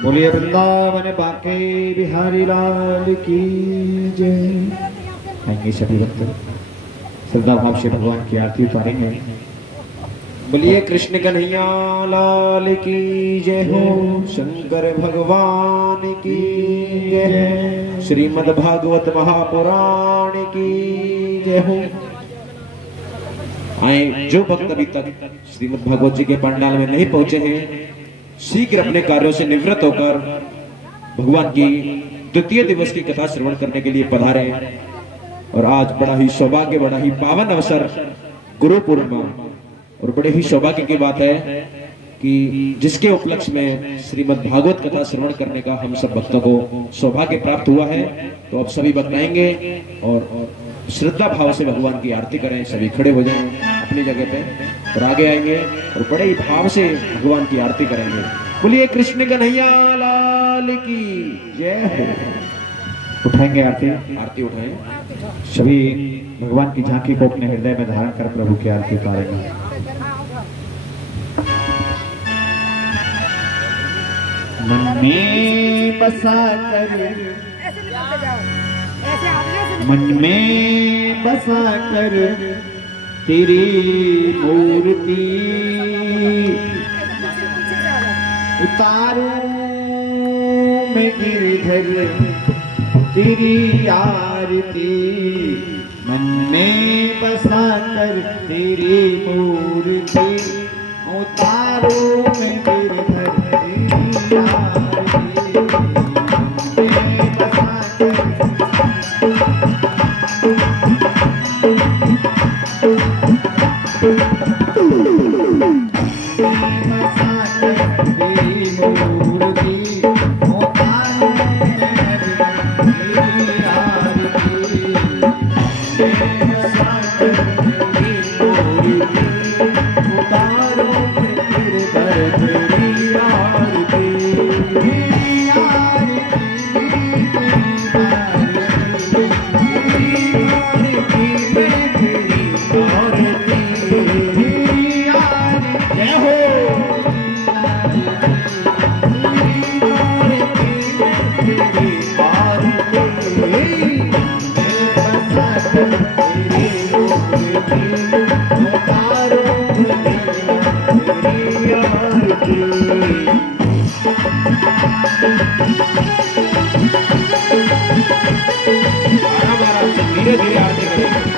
बोलिए वृंदावन बांके बिहारी लाल की जय। आएंगे सभी भक्त श्रद्धा भाव से भगवान की आरती उतारेंगे। बोलिए कृष्ण कन्हैया लाल की जय हो, शंकर भगवान की जय, श्रीमद् भागवत महापुराण की जय हो। आए जो भक्त अभी तक श्रीमद् भागवत जी के पंडाल में नहीं पहुंचे हैं, शीघ्र अपने कार्यों से निवृत्त होकर भगवान की द्वितीय दिवस की कथा श्रवण करने के लिए पधारे। और आज बड़ा ही सौभाग्य, बड़ा ही पावन अवसर, गुरु पूर्णिमा, और बड़े ही सौभाग्य की बात है कि जिसके उपलक्ष्य में श्रीमद् भागवत कथा श्रवण करने का हम सब भक्तों को सौभाग्य प्राप्त हुआ है। तो अब सभी भक्त आएंगे और श्रद्धा भाव से भगवान की आरती करें। सभी खड़े हो जाएं अपनी जगह पे और आगे आएंगे और बड़े ही भाव से भगवान की आरती करेंगे। बोलिए कृष्ण कन्हैया लाल की जय हो। उठाएंगे आरती, आरती उठाएं। सभी भगवान की झांकी को अपने हृदय में धारण कर प्रभु की आरती उतारेंगे। मन में बसा कर, मन में बसा कर तेरी मूर्ति उतारूं मैं गिरधर तेरी आरती। मन में बसा कर तेरी मूर्ति उतारूं मैं गिरधर तेरी आरती। मन में बसा कर धीरे धीरे आरती करेंगे।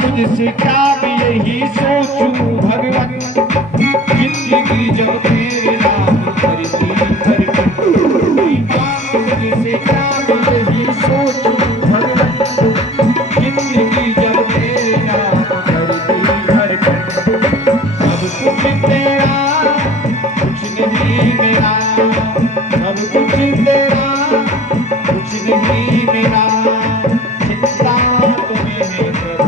तुझसे क्या भी यही सोचूं भगवान, जिंदगी जब तेरे नाम करती करती, तुझसे क्या भी यही सोचूं भगवान, जिंदगी जब तेरे नाम करती करती। सब कुछ तेरा कुछ नहीं मेरा, सब कुछ तेरा कुछ नहीं मेरा, चिंता तुम्हें है प्रभु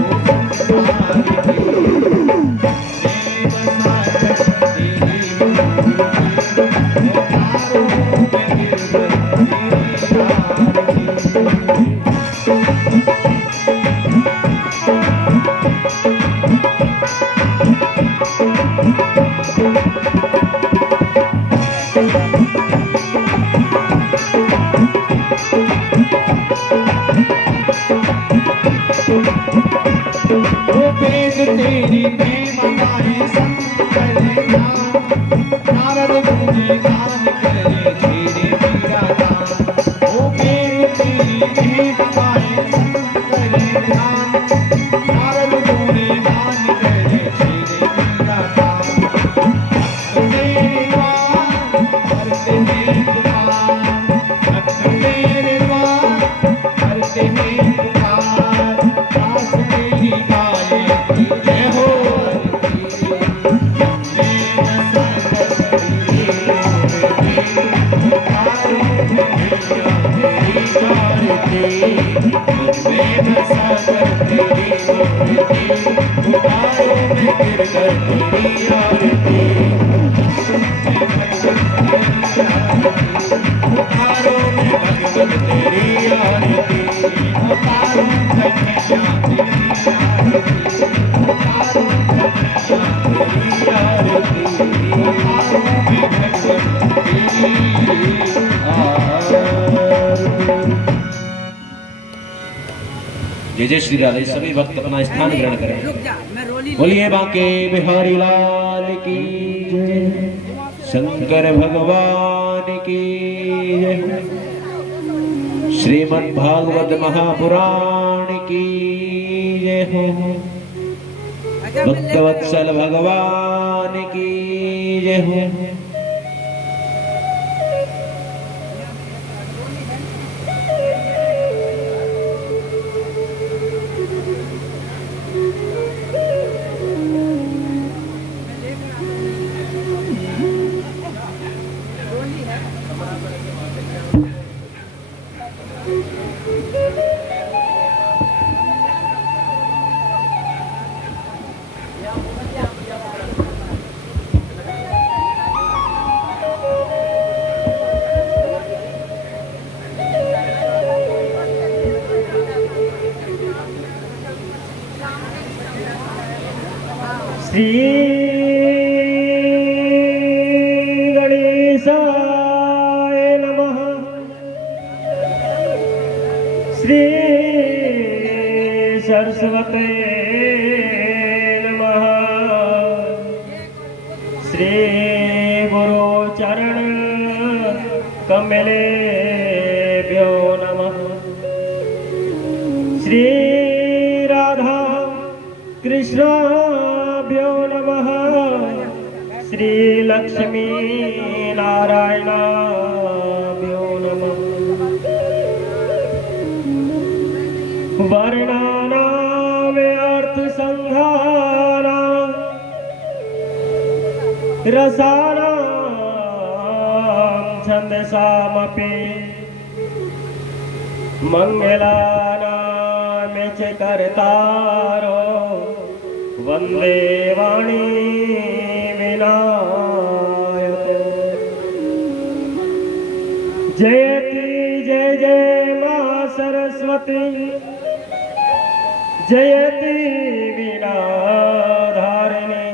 तेरी प्रेमताए संकर नाम, नारद मुझे गान करे तेरे मीरा नाम। ओ प्रेम तेरी प्रेमताए संकर नाम, नारद मुझे गान करे तेरे मीरा नाम। तेरे द्वार करते हैं पुकार, तेरे द्वार करते हैं पुकार, दास तेरी गाए जय हो। जय जय श्री राधे। सभी भक्त अपना स्थान ग्रहण करें। बोलिए बांके बिहारी लाल की जय, शंकर भगवान की जय, श्रीमद् भागवत महापुराण की जय हो, भक्तवत्सल भगवान की जय हो। श्री गणेशाय नमः, श्री सरस्वते नमः, श्री गुरु चरण कमलेभ्यो नमः, श्री राधा कृष्णाभ्यो नमः, श्री लक्ष्मी नारायणाभ्यो नमः। वर्णानां अर्थ संहारां रसानां छन्दसामपि मंगलानां च कर्तारो वंदे वाणी विनायक। जयति जय जय मां सरस्वती, जयति वीणा धारिणी,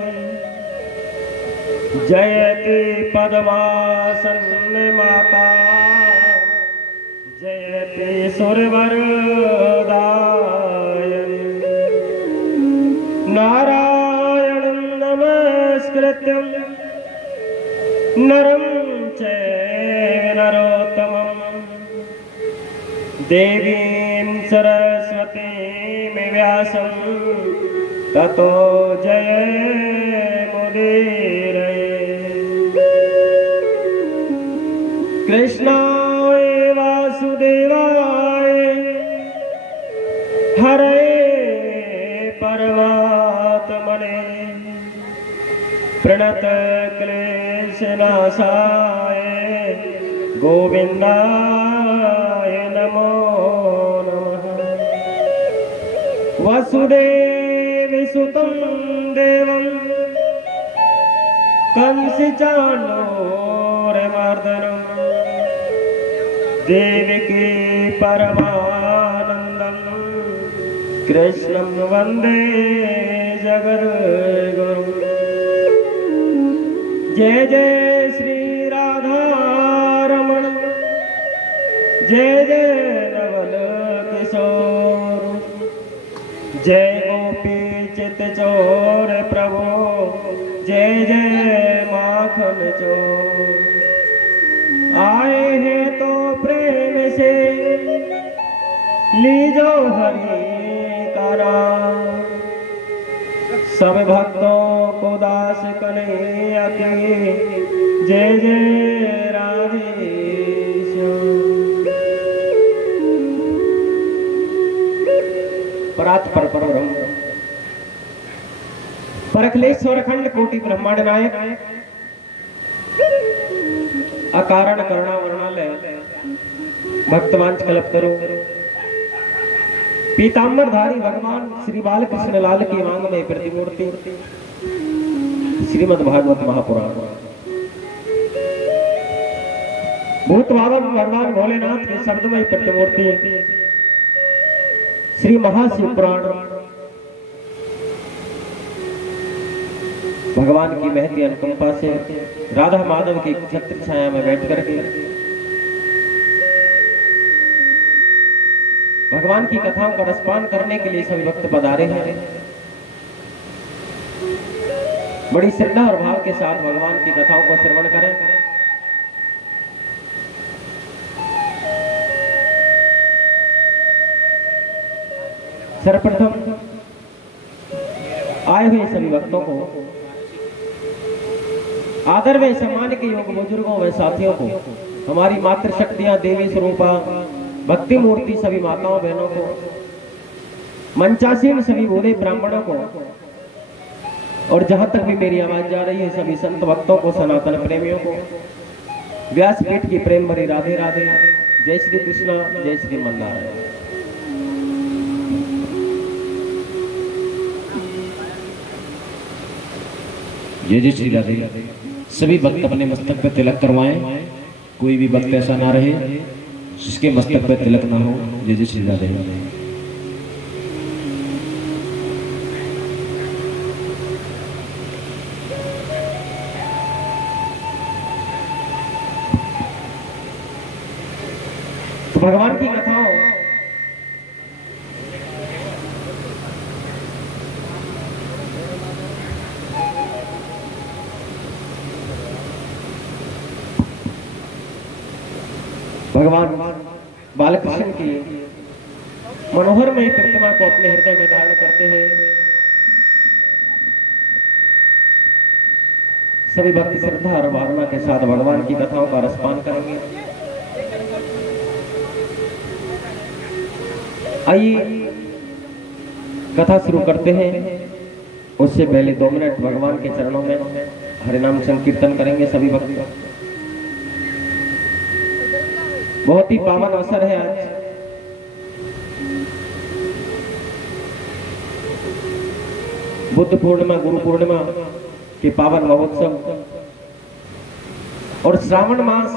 जयति पद्मासन माता, जयति सुरवरदायिनी। नारायणं नमस्कृत्यं नरं चैव नरोत्तमं, देवीं सरस्वतीं व्यासं ततो जयमुदीरये। कृष्णाय वासुदेवाय हरे परमात्मने, प्रणत क्लेशनाशाय गोविन्दाय नमो नमः। वसुदेवसुतं देवं कंसचाणूरमर्दनं, देवकी परमानन्दं कृष्णं वन्दे जगद्गुरुम्। जय जय श्री राधा रमण, जय जय नवल किशोर, जय गोपी चित चोर प्रभु, जय जय माखन चोर। आए हैं तो प्रेम से लीजो हरि का नाम, सब भक्तों को दास कन्हैया की जय जय राधे श्याम। परात पर परब्रह्म परखलेश्वर खंड कोटि ब्रह्मांड नायक, अकारण करुणा वर्णालय, भक्तवांच कल्पतरु, पीतांबरधारी भगवान श्री बालकृष्ण लाल की मांग में प्रतिमूर्ति श्रीमद् भागवत महापुराण। भूत बाबा भगवान भोलेनाथ के शब्दमय प्रतिमूर्ति श्री महाशिव पुराण। भगवान की महती अनुकंपा से राधा माधव की छत्र छाया में बैठ करके भगवान की कथाओं का रसपान करने के लिए सभी भक्त पधारे हैं। बड़ी श्रद्धा और भाव के साथ भगवान की कथाओं को श्रवण करें। सर्वप्रथम आए हुए सभी भक्तों को, आदर व सम्मान के योग बुजुर्गों व साथियों को, हमारी मातृ शक्तियां देवी स्वरूपा भक्ति मूर्ति सभी माताओं बहनों को, मंचासीन सभी बूढ़े ब्राह्मणों को, और जहां तक भी मेरी आवाज जा रही है सभी संत भक्तों को, सनातन प्रेमियों को व्यासपीठ की प्रेम भरी राधे राधे। जय श्री कृष्ण, जय श्री नारायण। जय जय श्री राधे। सभी भक्त अपने मस्तक पे तिलक करवाएं। कोई भी भक्त ऐसा ना रहे जिसके मस्तक पे तिलक ना हो। जय जय श्री राधे। तो भगवान की कथाओं भगवान बालकृष्ण की मनोहरमय प्रतिमा को अपने हृदय में धारण करते हैं सभी भक्ति श्रद्धा और भावना के साथ भगवान की कथाओं का रसपान करेंगे। आइए कथा शुरू करते हैं। उससे पहले 2 मिनट भगवान के चरणों में हरिनाम संकीर्तन करेंगे सभी भक्त। बहुत ही पावन अवसर है आज। बुद्ध पूर्णिमा, गुरु पूर्णिमा के पावन महोत्सव और श्रावण मास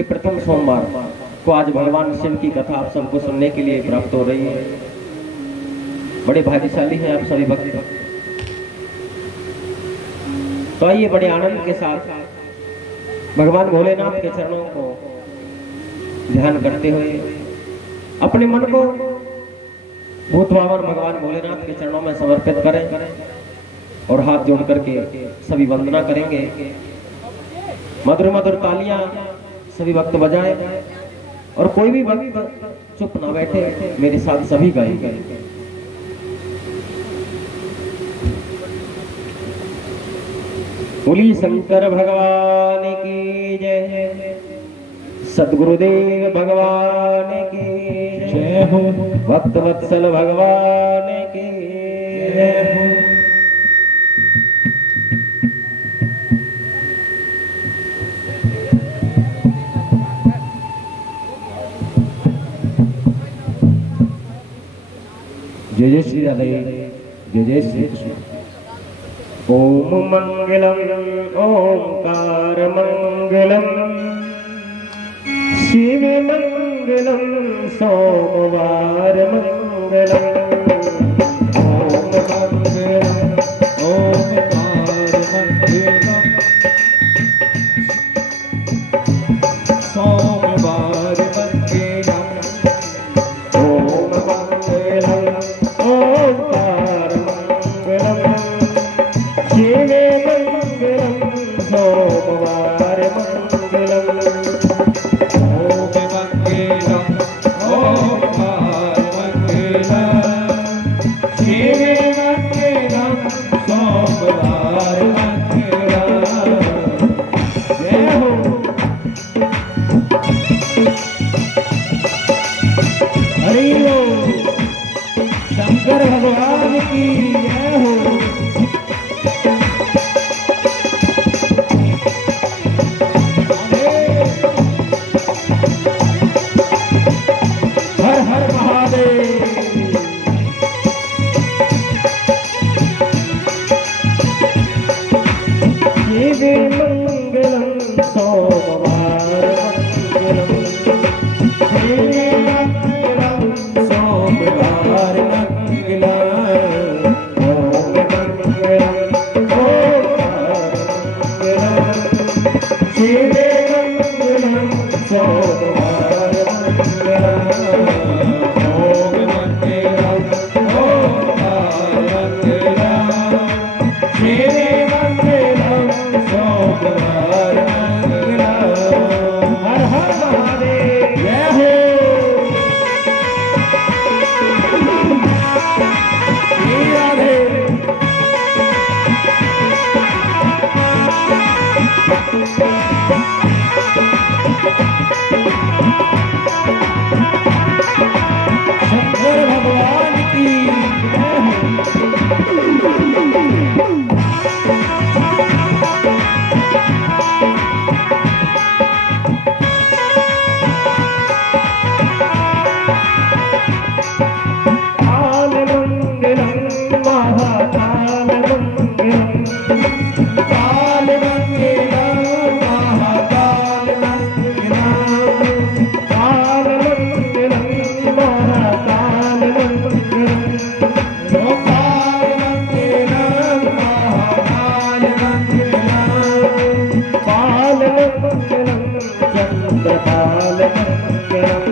के प्रथम सोमवार को आज भगवान शिव की कथा आप सबको सुनने के लिए प्राप्त हो रही है। बड़े भाग्यशाली हैं आप सभी भक्त। तो आइए बड़े आनंद के साथ भगवान भोलेनाथ के चरणों को ध्यान करते हुए अपने मन को भूत बावन भगवान भोलेनाथ के चरणों में समर्पित करें और हाथ जोड़ करके सभी वंदना करेंगे। मधुर मधुर तालियां सभी भक्त बजाएं और कोई भी भक्त चुप ना बैठे, मेरे साथ सभी गाएंगे। बोलिए शंकर भगवान की जय, सद्गुरुदेव भगवान की जय हो, भक्त वत्सल भगवान की जय हो। जय जय श्री राधे, जय जय श्री कृष्ण। ओम मंगलम ओंकार मंगलम, शिव मंगलम सोमवार मंगलम। ओम मंगलम ओंकार मंगलम, सोमवार मंगलम। ओम मंगलम ओंकार मंगलम, शिव मंगलम सोमवार मंगलम। ओम मंगलम ओंकार मंगलम, शिव मंगलम सोमवार मंगलम। जय हो। हरि ओम, शंकर भगवान की जय हो। हर हर महादेव। शिव मंगलम सोमवार मंगलम, शिव मंगलम सोमवार मंगलम। ओम मंगलम ओंकार मंगलम, शिव मंगलम सोमवार मंगलम। ओम मंगलम ओंकार मंगलम, शिव मंगलम सोमवार मंगलम। हर हर महादेव। जय हो। श्री राधे। शंकर भगवान की जय हो। काल मंगलम महाकाल मंगलम, काल मंगलम महाकाल मंगलम। काल मंगलम महाकाल मंगलम, ओ काल मंगलम महाकाल मंगलम। काल मंगलम चंद्रकाल मंगलम,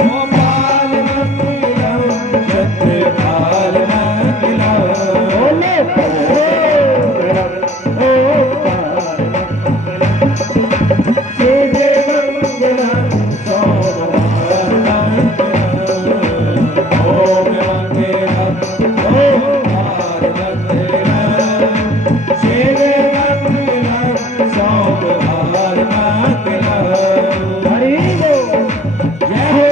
ओ काल मंगलम चंद्रकाल मंगलम। बोले मंगलम ओंकार मंगलम, शिव मंगलम सोमवार मंगलम। ओम मंगलम ओंकार मंगलम, शिव मंगलम सोमवार मंगलम। हरि बोल। जय हो।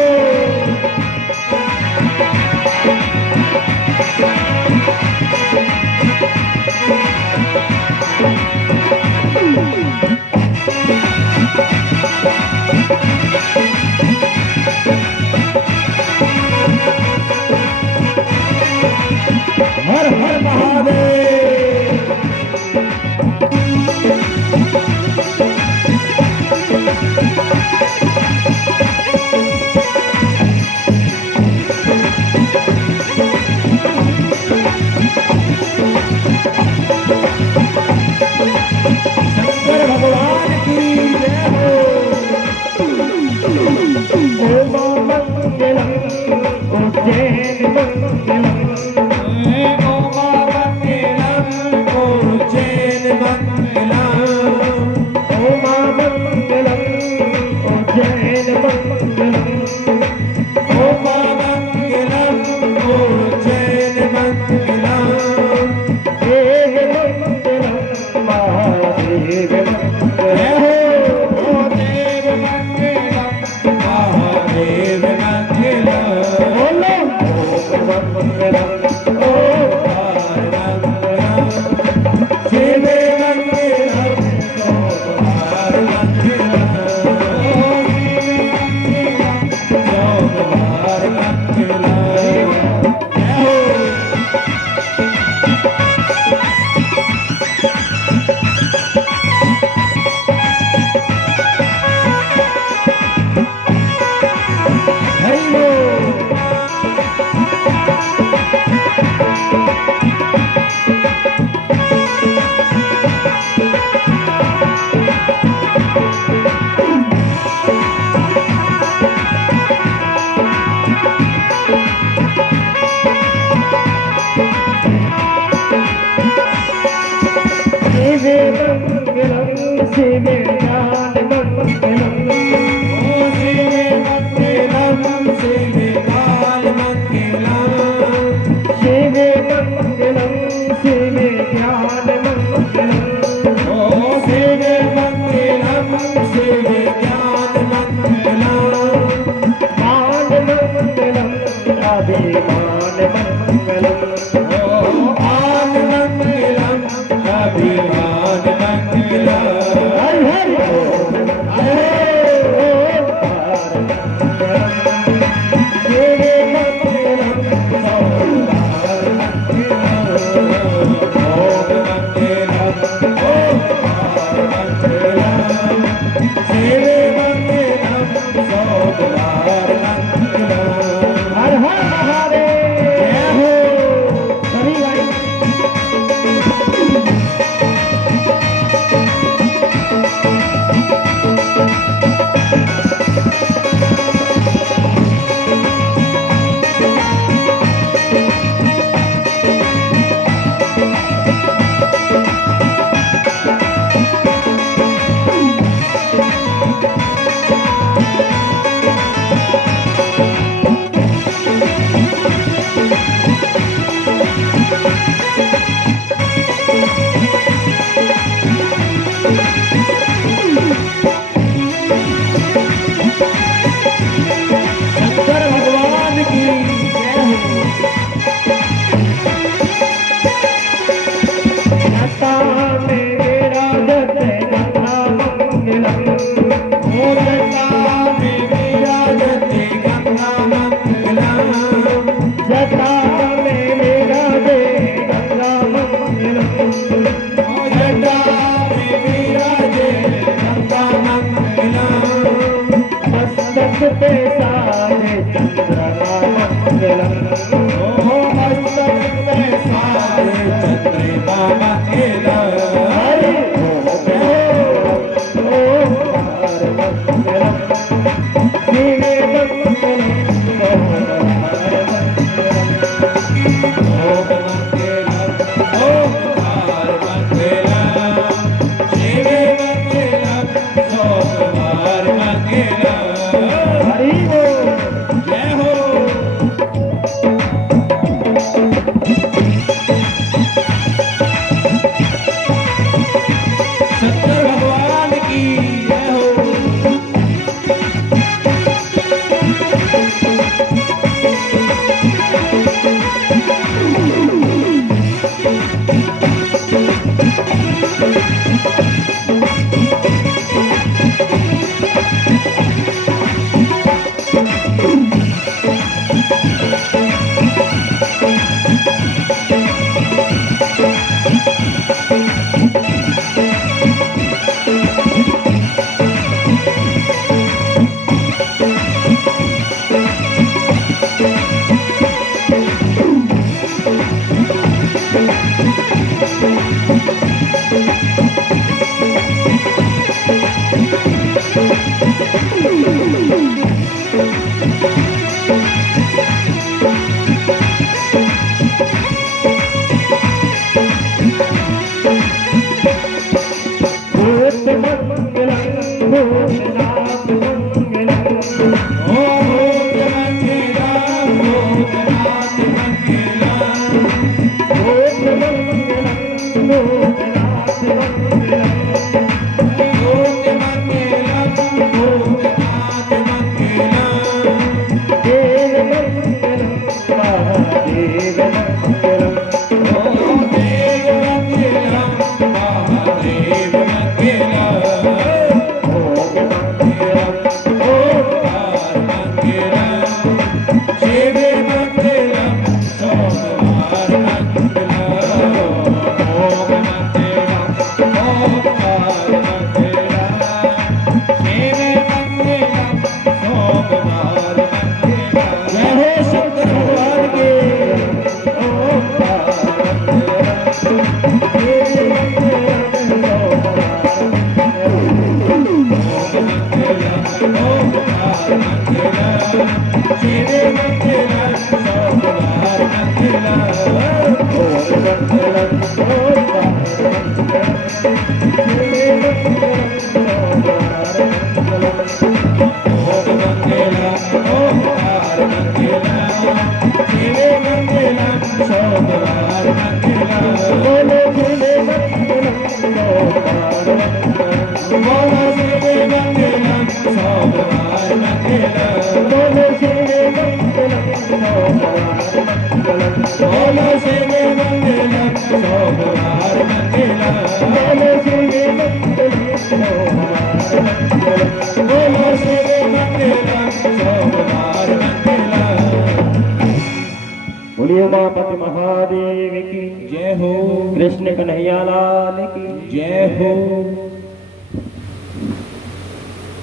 बोलिए उमापति महादेव की जय हो। कृष्ण कन्हैया लाल की जय हो।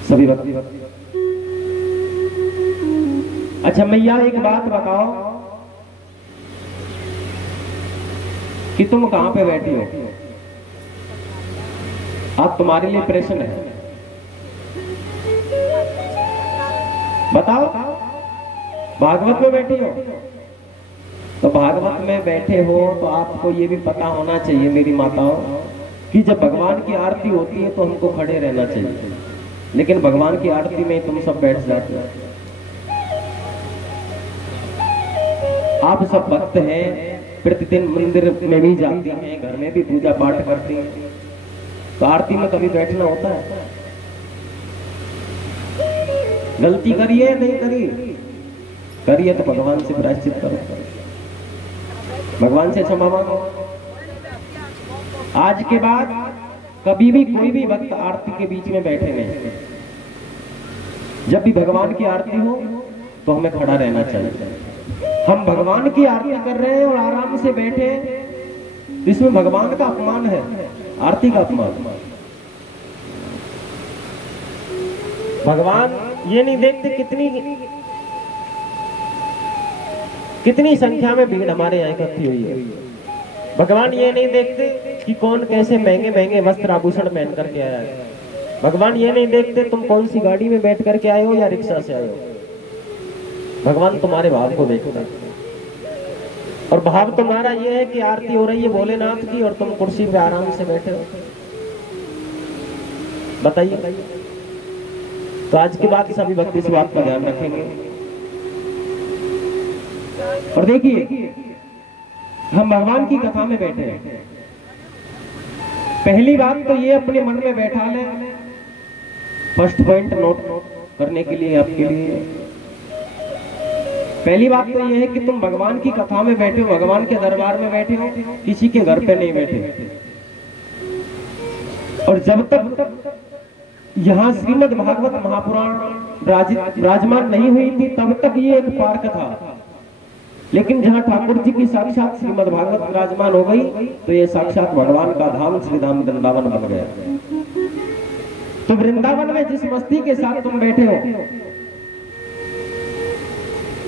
सभी भक्ति। अच्छा मैया एक बात बताओ कि तुम कहां पे बैठी हो? अब तुम्हारे लिए प्रश्न है, बताओ। भागवत में बैठी हो तो भागवत में बैठे हो तो आपको ये भी पता होना चाहिए मेरी माताओं कि जब भगवान की आरती होती है तो हमको खड़े रहना चाहिए, लेकिन भगवान की आरती में तुम सब बैठ जाते हो। आप सब भक्त हैं, प्रतिदिन मंदिर में भी जाती हैं, घर में भी पूजा पाठ करती हैं, तो आरती में कभी बैठना होता है? गलती करिए नहीं करिए तो भगवान से प्रायश्चित करो, भगवान से क्षमा मांगो। आज के बाद कभी भी कोई भी भक्त आरती के बीच में बैठे नहीं। जब भी भगवान की आरती हो तो हमें खड़ा रहना चाहिए। हम भगवान की आरती कर रहे हैं और आराम से बैठे, इसमें भगवान का अपमान है, आरती का अपमान। भगवान ये नहीं देखते कितनी संख्या में भीड़ हमारे यहाँ इकट्ठी हुई है। भगवान ये नहीं देखते कि कौन कैसे महंगे महंगे वस्त्र आभूषण पहन करके आया है। भगवान ये नहीं देखते तुम कौन सी गाड़ी में बैठ करके आए हो या रिक्शा से आए हो। भगवान तुम्हारे भाव को देखता है, और भाव तुम्हारा ये है कि आरती हो रही है भोलेनाथ की और तुम कुर्सी पे आराम से बैठे हो। बताइए। तो आज के बाद सभी भक्त इस बात का ध्यान रखेंगे। और देखिए, हम भगवान की कथा में बैठे हैं। पहली बात तो ये अपने मन में बैठा लें, फर्स्ट पॉइंट नोट करने के लिए आपके लिए पहली बात तो ये है कि तुम भगवान की कथा में बैठे हो, भगवान के दरबार में बैठे हो, किसी के घर पे नहीं बैठे। और जब तक यहाँ श्रीमद् भागवत महापुराण विराजमान नहीं हुई थी तब तक ये एक पार्क था, लेकिन जहाँ ठाकुर जी की साक्षात श्रीमद् भागवत विराजमान हो गई तो ये साक्षात भगवान का धाम श्री धाम वृंदावन बन गया। तो वृंदावन में जिस मस्ती के साथ तुम बैठे हो,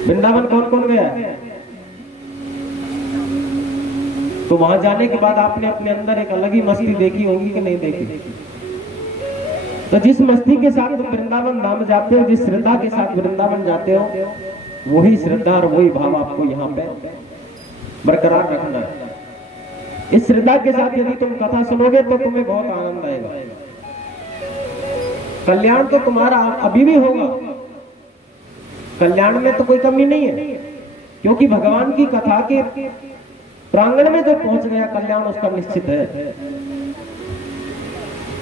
वृंदावन कौन कौन गया? तो वहां जाने के बाद आपने अपने अंदर एक अलग ही मस्ती देखी होगी कि नहीं देखी? तो जिस मस्ती के साथ तुम वृंदावन धाम जाते हो, जिस श्रद्धा के साथ वृंदावन जाते हो, वही श्रद्धा और वही भाव आपको यहाँ पे बरकरार रखना है। इस श्रद्धा के साथ यदि तुम कथा सुनोगे तो तुम्हें बहुत आनंद आएगा। कल्याण तो तुम्हारा अभी भी होगा, कल्याण में तो कोई कमी नहीं है, क्योंकि भगवान की कथा के प्रांगण में जो पहुंच गया कल्याण उसका निश्चित है।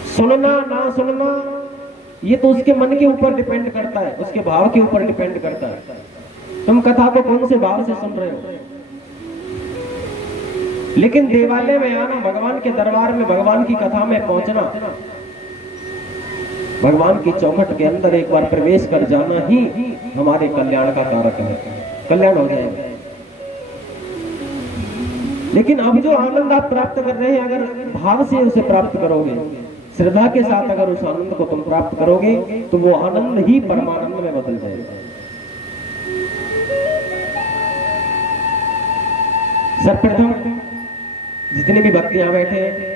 सुनना ना सुनना ये तो उसके मन के ऊपर डिपेंड करता है, उसके भाव के ऊपर डिपेंड करता है। तुम कथा को कौन से भाव से सुन रहे हो। लेकिन देवालय में आना, भगवान के दरबार में भगवान की कथा में पहुंचना, भगवान की चौखट के अंदर एक बार प्रवेश कर जाना ही हमारे कल्याण का कारक है, कल्याण हो जाएगा। लेकिन अब जो आनंद आप प्राप्त कर रहे हैं, अगर भाव से उसे प्राप्त करोगे, श्रद्धा के साथ अगर उस आनंद को तुम प्राप्त करोगे तो वो आनंद ही परमानंद में बदल जाएगा। सर्वप्रथम जितने भी भक्त यहाँ बैठे हैं,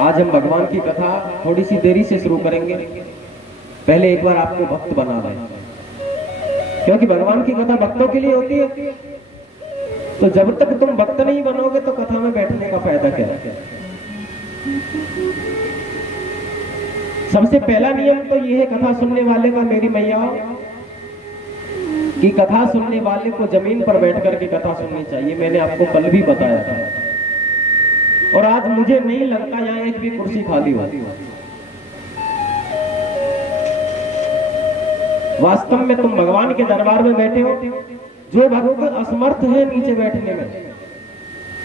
आज हम भगवान की कथा थोड़ी सी देरी से शुरू करेंगे। पहले एक बार आपको भक्त बना रहे हैं, क्योंकि भगवान की कथा भक्तों के लिए होती है। तो जब तक तुम भक्त नहीं बनोगे तो कथा में बैठने का फायदा क्या है। सबसे पहला नियम तो यह है कथा सुनने वाले का, मेरी मैया, कि कथा सुनने वाले को जमीन पर बैठ करके कथा सुननी चाहिए। मैंने आपको कल भी बताया था, और आज मुझे नहीं लगता यहां एक भी कुर्सी खाली होती। वास्तव में तुम भगवान के दरबार में बैठे हो, जो भक्त असमर्थ है नीचे बैठने में,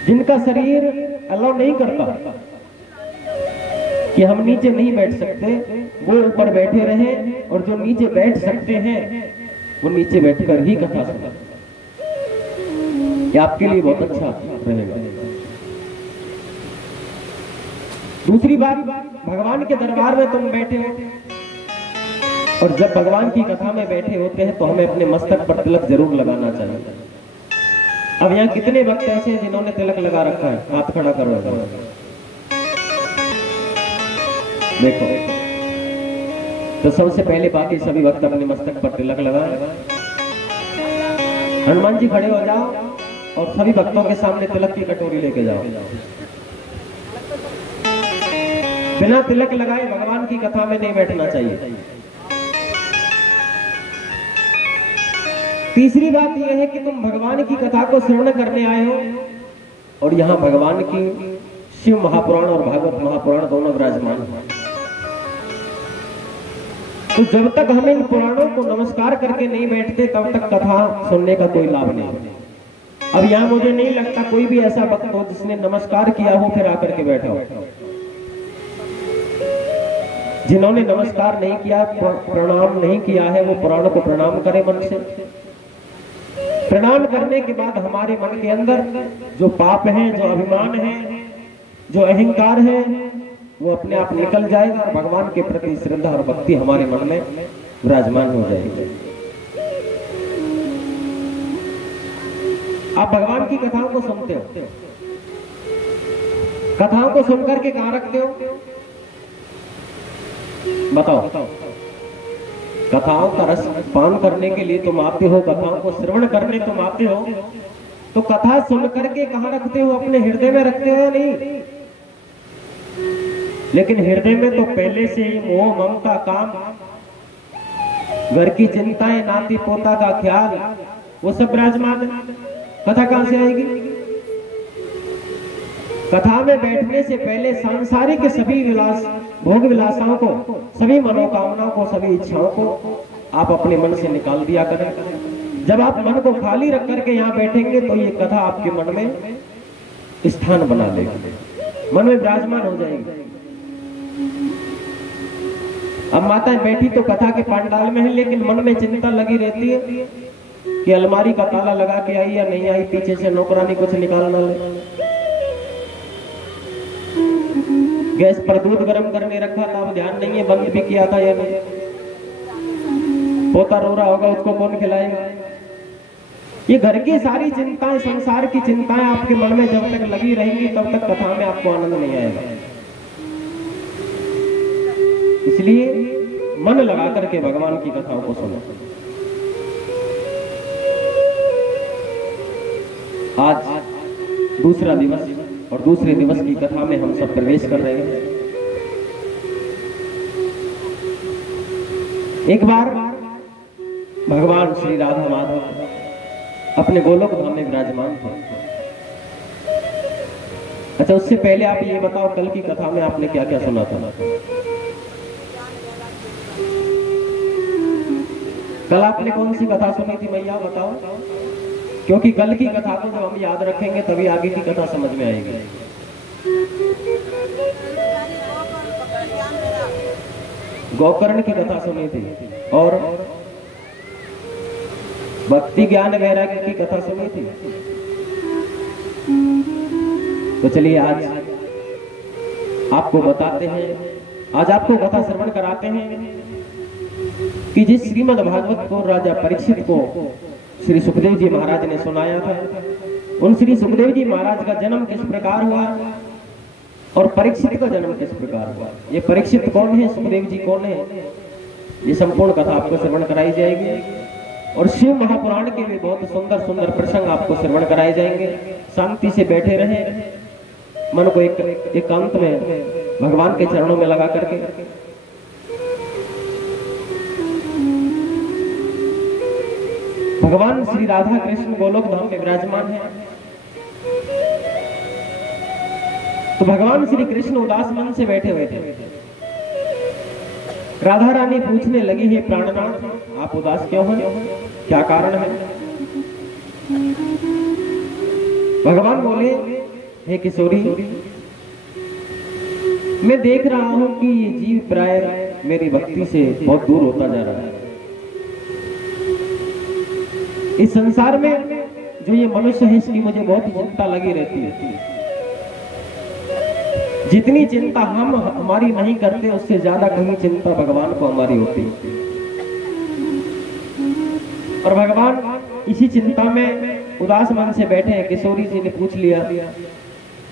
जिनका शरीर अलाउ नहीं करता कि हम नीचे नहीं बैठ सकते, वो ऊपर बैठे रहे, और जो नीचे बैठ सकते हैं वो नीचे बैठकर ही कथा सुने। ये आपके लिए बहुत अच्छा रहेगा। दूसरी बात, भगवान के दरबार में तुम बैठे हो, और जब भगवान की कथा में बैठे होते हैं तो हमें अपने मस्तक पर तिलक जरूर लगाना चाहिए। अब यहाँ कितने भक्त ऐसे हैं जिन्होंने तिलक लगा रखा है? हाथ खड़ा करो। देखो, तो सबसे पहले बाकी सभी भक्त अपने मस्तक पर तिलक लगाएं। हनुमान जी खड़े हो जाओ और सभी भक्तों के सामने तिलक की कटोरी लेके जाओ। बिना तिलक लगाए भगवान की कथा में नहीं बैठना चाहिए। तीसरी बात यह है कि तुम भगवान की कथा को श्रवण करने आए हो, और यहाँ भगवान की शिव महापुराण और भागवत महापुराण दोनों विराजमान हैं। तो जब तक हम इन पुराणों को नमस्कार करके नहीं बैठते तब तक कथा सुनने का कोई लाभ नहीं। अब यहाँ मुझे नहीं लगता कोई भी ऐसा भक्त हो जिसने नमस्कार किया हो फिर आकर के बैठा हो। जिन्होंने नमस्कार नहीं किया, प्रणाम नहीं किया है, वो पुराण को प्रणाम करें मन से। प्रणाम करने के बाद हमारे मन के अंदर जो पाप है, जो अभिमान है, जो अहंकार है, वो अपने आप निकल जाएगा और भगवान के प्रति श्रद्धा और भक्ति हमारे मन में विराजमान हो जाएगी। आप भगवान की कथाओं को सुनते हो, कथाओं को सुनकर के कहां रखते हो? बताओ। कथाओं का रस पान करने के लिए तुम आते हो, कथाओं को श्रवण करने तुम आते हो, तो कथा सुन करके कहां रखते हो? अपने हृदय में रखते हो? नहीं, लेकिन हृदय में तो पहले से ही मोह, ममता, काम, घर की चिंताएं, नाती पोता का ख्याल, वो सब विराजमान है। कथा कहां से आएगी? कथा में बैठने से पहले सांसारिक सभी विलास, भोग विलासाओं को, सभी मनोकामनाओं को, सभी इच्छाओं को आप अपने मन से निकाल दिया करें। जब आप मन को खाली रख करके यहाँ बैठेंगे तो ये कथा आपके मन में स्थान बना लेगी, मन में विराजमान हो जाएगी। अब माताएं बैठी तो कथा के पंडाल में है, लेकिन मन में चिंता लगी रहती है कि अलमारी का ताला लगा के आई या नहीं आई, पीछे से नौकरानी कुछ निकाल ना ले, गैस पर दूध गर्म करने रखा था, अब ध्यान नहीं है बंद भी किया था या नहीं, पोता रो रहा होगा, उसको कौन खिलाएगा। ये घर की सारी चिंताएं, संसार की चिंताएं आपके मन में जब तक लगी रहेंगी तब तक कथा में आपको आनंद नहीं आएगा। इसलिए मन लगा करके भगवान की कथाओं को सुनो। आज दूसरा दिवस और दूसरे दिवस की कथा में हम सब प्रवेश कर रहे हैं। एक बार भगवान श्री राधा माधव अपने गोलोक धाम में विराजमान थे। अच्छा, उससे पहले आप ये बताओ कल की कथा में आपने क्या क्या सुना था? कल आपने कौन सी कथा सुनी थी मैया, बताओ? क्योंकि कल की कथा को जब हम याद रखेंगे तभी आगे की कथा समझ में आएगी। गोकर्ण की कथा सुनी थी और भक्ति ज्ञान वैराग्य की कथा सुनी थी। तो चलिए आज आपको बताते हैं, आज आपको कथा श्रवण कराते हैं कि जिस श्रीमद् भागवत को राजा परीक्षित को श्री सुखदेव जी महाराज ने सुनाया था, उन श्री सुखदेव जी महाराज का जन्म किस प्रकार हुआ और परीक्षित का जन्म किस प्रकार हुआ। ये परीक्षित कौन है, सुखदेव जी कौन है, ये संपूर्ण कथा आपको श्रवण कराई जाएगी और शिव महापुराण के भी बहुत सुंदर सुंदर प्रसंग आपको श्रवण कराए जाएंगे। शांति से बैठे रहे, मन को एकांत में भगवान के चरणों में लगा करके। भगवान श्री राधा कृष्ण गोलोक धाम में विराजमान है। तो भगवान श्री कृष्ण उदास मन से बैठे हुए थे। राधा रानी पूछने लगी, हे प्राणनाथ, आप उदास क्यों हैं? क्या कारण है? भगवान बोले, हे किशोरी, मैं देख रहा हूं कि ये जीव प्राय मेरी भक्ति से बहुत दूर होता जा रहा है। इस संसार में जो ये मनुष्य है, इसकी मुझे बहुत चिंता लगी रहती है। जितनी चिंता हम हमारी नहीं करते, उससे ज्यादा कहीं चिंता भगवान को हमारी होती है। और भगवान इसी चिंता में उदास मन से बैठे हैं। किशोरी जी ने पूछ लिया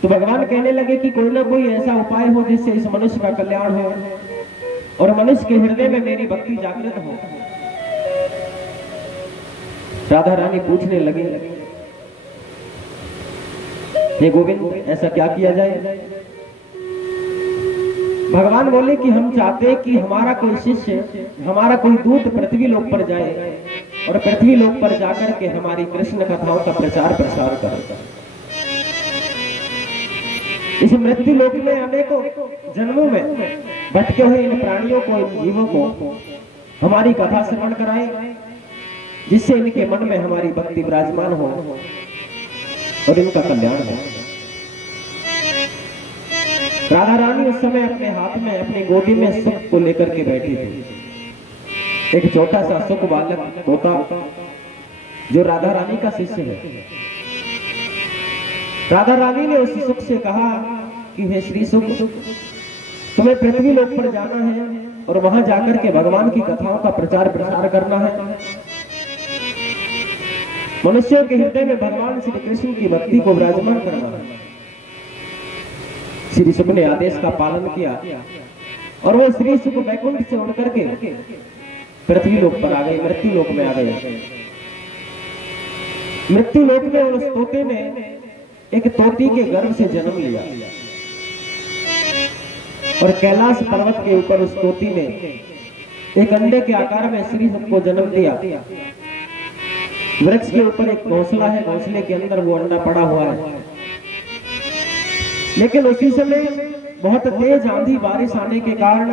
तो भगवान कहने लगे कि कोई ना कोई ऐसा उपाय हो जिससे इस मनुष्य का कल्याण हो और मनुष्य के हृदय में मेरी भक्ति जागृत हो। राधा रानी पूछने लगी, हे गोविंद, ऐसा क्या किया जाए? भगवान बोले कि हम चाहते हैं कि हमारा कोई शिष्य, हमारा कोई दूत पृथ्वी लोक पर जाए और पृथ्वी लोक पर जाकर के हमारी कृष्ण कथाओं का प्रचार प्रसार करे। इस मृत्यु लोक में अनेकों जन्मों में भटके हुए इन प्राणियों को, इन जीवों को हमारी कथा श्रवण कराए, जिससे इनके मन में हमारी भक्ति विराजमान हो और इनका कल्याण हो। राधा रानी उस समय अपने हाथ में, अपनी गोदी में सुख को लेकर के बैठी थी। एक छोटा सा सुख बालक तोता जो राधा रानी का शिष्य है। राधा रानी ने उस सुख से कहा कि हे श्री सुख, तुम्हें पृथ्वी लोक पर जाना है और वहां जाकर के भगवान की कथाओं का प्रचार प्रसार करना है। मनुष्यों के हृदय में भगवान श्री कृष्ण की भक्ति को विराजमान करना है। श्री सुख ने आदेश का पालन किया और वो श्री सुख वैकुंठ से उड़ करके पृथ्वी लोक पर आ गए, मृत्यु लोक में आ गए। मृत्यु लोक में उस तोते ने एक तोती के गर्भ से जन्म लिया और कैलाश पर्वत के ऊपर उस तोती ने एक अंडे के आकार में श्री सुख को जन्म दिया। वृक्ष के ऊपर एक घोंसला है, घोंसले के अंदर वो अंडा पड़ा हुआ है। लेकिन उसी समय बहुत तेज आंधी बारिश आने के कारण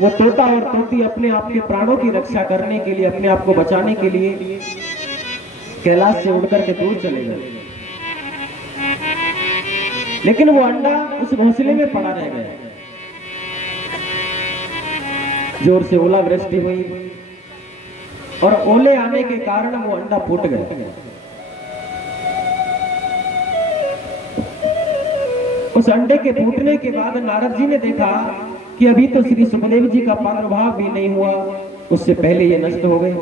वो तोता और तोती अपने आप के प्राणों की रक्षा करने के लिए, अपने आप को बचाने के लिए कैलाश से उड़कर के दूर चले गए। लेकिन वो अंडा उस घोंसले में पड़ा रह गया। जोर से ओलावृष्टि हुई और ओले आने के कारण वो अंडा फूट गया। उस अंडे के फूटने के बाद नारद जी ने देखा कि अभी तो श्री सुखदेव जी का प्रादुर्भाव भी नहीं हुआ, उससे पहले ये नष्ट हो गए।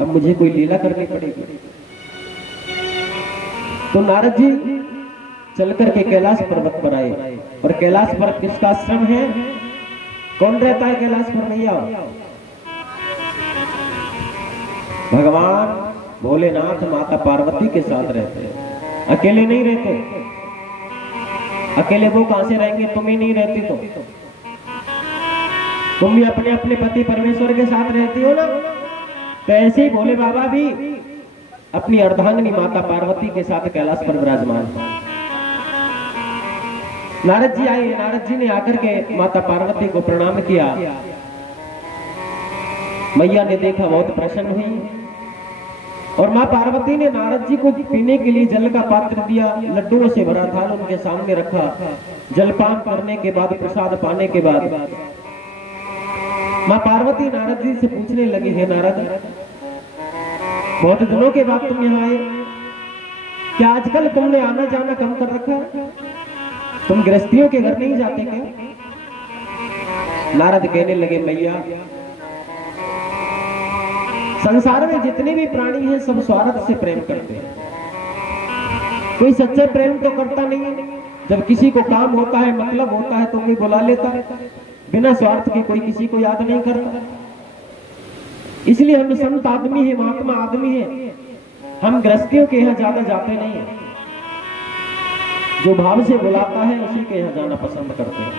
अब मुझे कोई लीला करनी पड़ेगी। तो नारद जी चलकर के कैलाश पर्वत पर आए। और कैलाश पर्वत किसका आश्रम है? कौन रहता है कैलाश पर भैया? भगवान भोलेनाथ माता पार्वती के साथ रहते हैं, अकेले नहीं रहते। अकेले वो कहां से रहेंगे? तुम ही नहीं रहती तो तुम भी अपने अपने पति परमेश्वर के साथ रहती हो ना। तो ऐसे ही भोले बाबा भी अपनी अर्धांगिनी माता पार्वती के साथ कैलाश पर विराजमान है। नारद जी आए। नारद जी ने आकर के माता पार्वती को प्रणाम किया। मैया ने देखा, बहुत प्रसन्न हुई और मां पार्वती ने नारद जी को पीने के लिए जल का पात्र दिया। लड्डुओं से भरा थाल उनके सामने रखा। जलपान करने के बाद, प्रसाद पाने के बाद मां पार्वती नारद जी से पूछने लगी, हे नारद, बहुत दिनों के बाद तुम यहाँ आए, क्या आजकल तुमने आना जाना कम कर रखा? तुम गृहस्थियों के घर नहीं जाते क्या? नारद कहने लगे, मैया, संसार में जितने भी प्राणी हैं सब स्वार्थ से प्रेम करते हैं। कोई सच्चा प्रेम तो करता नहीं है। जब किसी को काम होता है, मतलब होता है, तो कोई बुला लेता है। बिना स्वार्थ के कोई किसी को याद नहीं करता। इसलिए हम संत आदमी है, महात्मा आदमी है, हम गृहस्थियों के यहाँ ज्यादा जाते नहीं है। जो भाव से बुलाता है उसी के यहाँ जाना पसंद करते हैं।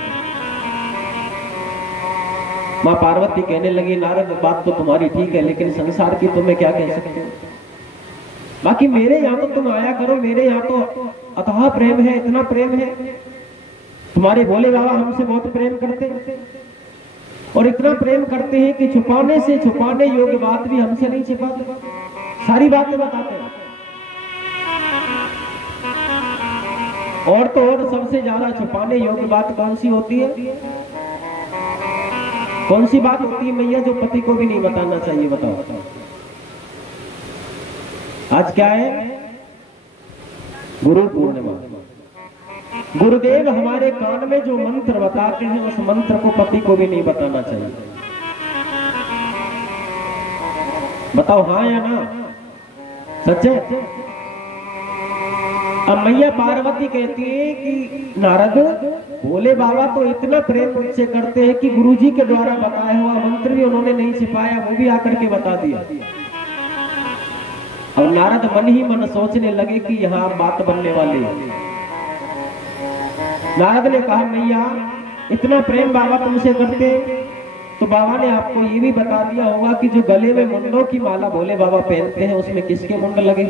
माँ पार्वती कहने लगी, नारद बात तो तुम्हारी ठीक है, लेकिन संसार की तुम्हें क्या कह सकते हो। बाकी मेरे यहाँ तो तुम आया करो, मेरे यहाँ तो अथाह प्रेम है, इतना प्रेम है। तुम्हारे भोले बाबा हमसे बहुत प्रेम करते हैं और इतना प्रेम करते हैं कि छुपाने से छुपाने योग्य बात भी हमसे नहीं छिपाते, सारी बातें बताते हैं। और तो और सबसे ज्यादा छुपाने योग्य बात कौन सी होती है? कौन सी बात होती है मैया जो पति को भी नहीं बताना चाहिए? बताओ। आज क्या है? गुरु पूर्णिमा। गुरुदेव हमारे कान में जो मंत्र बताते हैं उस मंत्र को पति को भी नहीं बताना चाहिए। बताओ हाँ या ना? सच है? अब मैया पार्वती कहती है कि नारद, भोले बाबा तो इतना प्रेम मुझसे करते हैं कि गुरुजी के द्वारा बताया हुआ मंत्र भी उन्होंने नहीं छिपाया, वो भी आकर के बता दिया। और नारद मन ही मन सोचने लगे कि यहाँ बात बनने वाली है। नारद ने कहा, मैया इतना प्रेम बाबा तुमसे करते तो बाबा ने आपको ये भी बता दिया होगा कि जो गले में मुंडों की माला भोले बाबा पहनते हैं उसमें किसके मुंड लगे?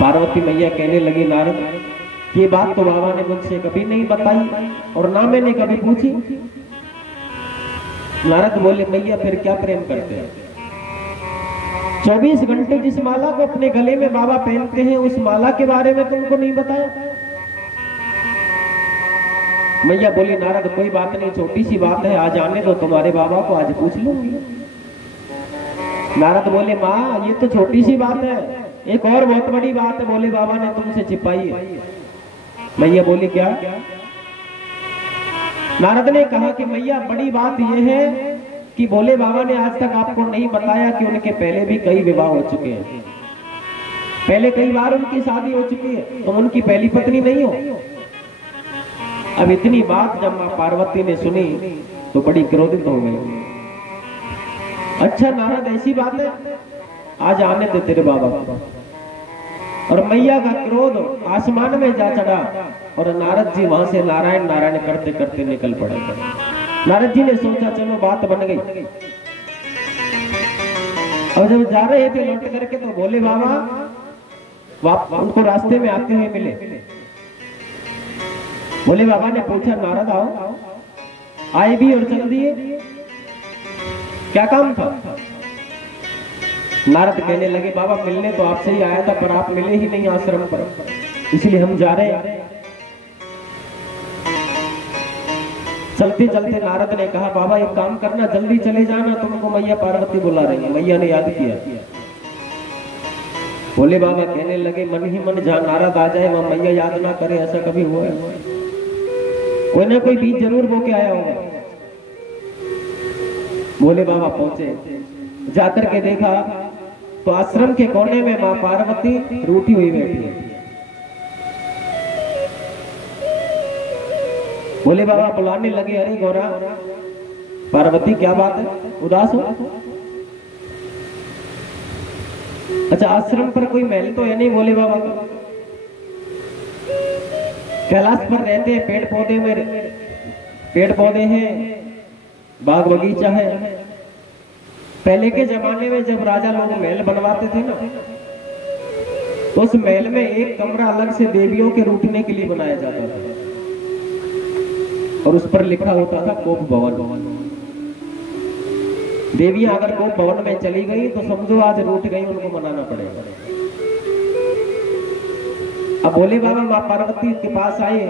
पार्वती मैया कहने लगी, नारद ये बात तो बाबा ने मुझसे कभी नहीं बताई और ना मैंने कभी पूछी। नारद बोले, मैया फिर क्या प्रेम करते हैं? 24 घंटे जिस माला को अपने गले में बाबा पहनते हैं उस माला के बारे में तुमको नहीं बताया? मैया बोली, नारद कोई बात नहीं, छोटी सी बात है, आज आने दो तुम्हारे बाबा को, आज पूछ लूंगी। नारद बोले, माँ ये तो छोटी सी बात है, एक और बहुत बड़ी बात है भोले बाबा ने तुमसे छिपाई है। मैया बोली, क्या? नारद ने कहा कि मैया बड़ी बात यह है कि भोले बाबा ने आज तक आपको नहीं बताया कि उनके पहले भी कई विवाह हो चुके हैं, पहले कई बार उनकी शादी हो चुकी है, तुम उनकी पहली पत्नी नहीं हो। अब इतनी बात जब मां पार्वती ने सुनी तो बड़ी क्रोधित हो गई। अच्छा नारद ऐसी बात है, आज आने दे तेरे बाबा को। और मैया का क्रोध आसमान में जा चढ़ा और नारद जी वहां से नारायण नारायण करते करते निकल पड़े। नारद जी ने सोचा चलो बात बन गई। और जब जा रहे थे लौट करके तो भोले बाबा उनको रास्ते में आते हुए मिले। भोले बाबा ने पूछा, नारद आओ, आए भी और चल दिए, क्या काम था? नारद कहने लगे, बाबा मिलने तो आपसे ही आया था पर आप मिले ही नहीं आश्रम पर, इसलिए हम जा रहे हैं। चलते चलते नारद ने कहा, बाबा एक काम करना, जल्दी चले जाना, तुमको मैया पार्वती बुला रही है। मैया ने याद किया। भोले बाबा कहने लगे, मन ही मन जहां नारद आ जाए वहां मैया याद ना करे, ऐसा कभी हुआ है? कोई ना कोई बीज जरूर बो के आया होगा। भोले बाबा पहुंचे, जाकर के देखा तो आश्रम के कोने में मां पार्वती रूठी हुई बैठी है। भोले बाबा बुलाने लगे, अरे गौरा पार्वती क्या बात है, उदास हो? अच्छा आश्रम पर कोई महल तो है नहीं भोले बाबा का, कैलाश पर रहते हैं, पेड़ पौधे हैं, बाग बगीचा है। पहले के जमाने में जब राजा लोग महल बनवाते थे ना, उस महल में एक कमरा अलग से देवियों के रूठने के लिए बनाया जाता था और उस पर लिखा होता था कोप भवन। देवियां अगर कोप भवन में चली गई तो समझो आज रूठ गई, उनको मनाना पड़ेगा। अब भोले बाबा मां पार्वती के पास आए,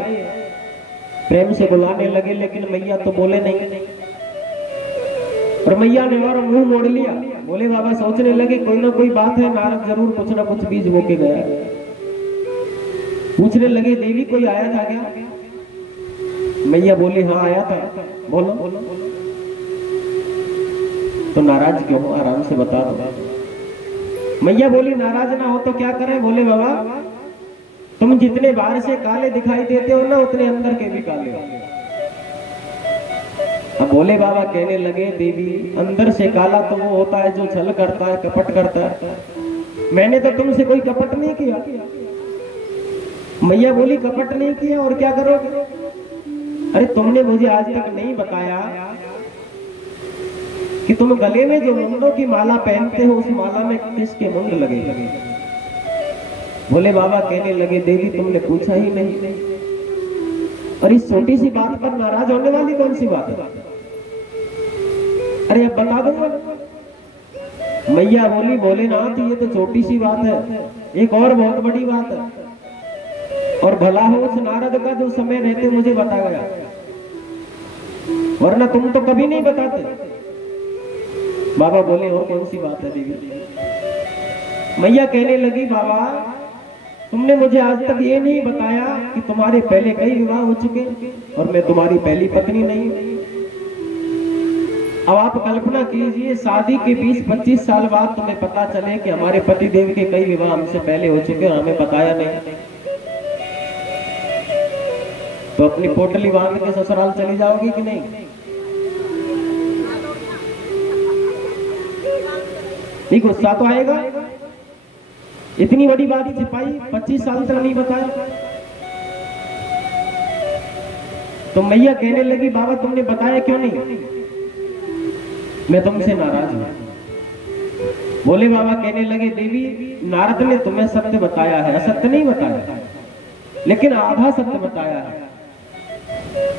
प्रेम से बुलाने लगे, लेकिन मैया तो बोले नहीं और मैया ने और मुंह मोड़ लिया। भोले बाबा सोचने लगे कोई ना कोई बात है, नारद जरूर कुछ ना कुछ बीज बो के गया। पूछने लगे, देवी कोई आया था क्या? मैया बोली, हाँ आया था, बोलो। तो नाराज क्यों हो, आराम से बता दो। मैया बोली, नाराज ना हो तो क्या करें भोले बाबा, तुम जितने बाहर से काले दिखाई देते हो ना उतने अंदर के भी काले हो। अब भोले बाबा कहने लगे, देवी अंदर से काला तो वो होता है जो छल करता है, कपट करता है। मैंने तो तुमसे कोई कपट नहीं किया। मैया बोली, कपट नहीं किया और क्या करोगे? अरे तुमने मुझे आज तक नहीं बताया कि तुम गले में जो मुंडों की माला पहनते हो, उस माला में किसके मुंड लगे? भोले बाबा कहने लगे, देवी तुमने पूछा ही नहीं, और इस छोटी सी बात पर नाराज होने वाली कौन सी बात है? अरे अब बता दूंगा। मैया बोली, भोलेनाथ ये तो छोटी सी बात है, एक और बहुत बड़ी बात है, और भला हो उस नारद का जो समय रहते मुझे बता गया, वरना तुम तो कभी नहीं बताते। बाबा बोले, और कौन सी बात है देवी? मैया कहने लगी, बाबा तुमने मुझे आज तक ये नहीं बताया कि तुम्हारे पहले कई विवाह हो चुके और मैं तुम्हारी पहली पत्नी नहीं हूं। अब आप कल्पना कीजिए, शादी के 20-25 साल बाद तुम्हें पता चले कि हमारे पति देव के कई विवाह हमसे पहले हो चुके और हमें बताया नहीं, तो अपनी पोटली बांध के ससुराल चली जाओगी कि नहीं? नहीं, गुस्सा तो आएगा। इतनी बड़ी बात छिपाई, 25 साल तक नहीं बताया। तो मैया कहने लगी, बाबा तुमने बताया क्यों नहीं? मैं तुमसे नाराज हूं। भोले बाबा कहने लगे, देवी नारद ने तुम्हें सत्य बताया है, असत्य नहीं बताया, लेकिन आधा सत्य बताया है।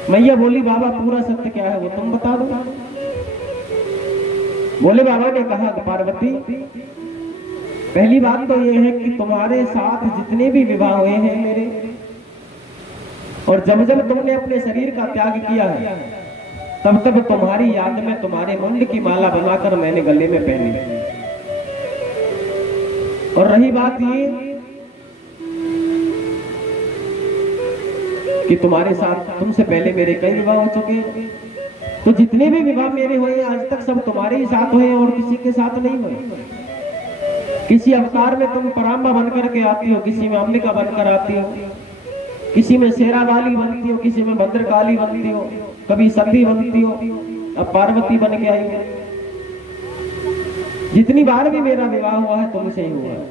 मैया बोली, बाबा पूरा सत्य क्या है वो तुम बता दो। भोले बाबा ने कहा, पार्वती पहली बात तो ये है कि तुम्हारे साथ जितने भी विवाह हुए हैं मेरे, और जब जब तुमने अपने शरीर का त्याग किया है, तब तब तुम्हारी याद में तुम्हारे मुंड की माला बनाकर मैंने गले में पहनी। और रही बात ये कि तुम्हारे साथ तुमसे पहले मेरे कई विवाह हो चुके हैं, तो जितने भी विवाह मेरे हुए आज तक सब तुम्हारे ही साथ हुए और किसी के साथ नहीं हुए। किसी अवतार में तुम पराम्बा बनकर के आती हो, किसी में अंबिका बनकर आती हो, किसी में शेरावाली बनती हो, किसी में भद्रकाली बनती हो, कभी सती बनती हो, अब पार्वती बन के आई हो। जितनी बार भी मेरा विवाह हुआ है तुमसे ही हुआ है।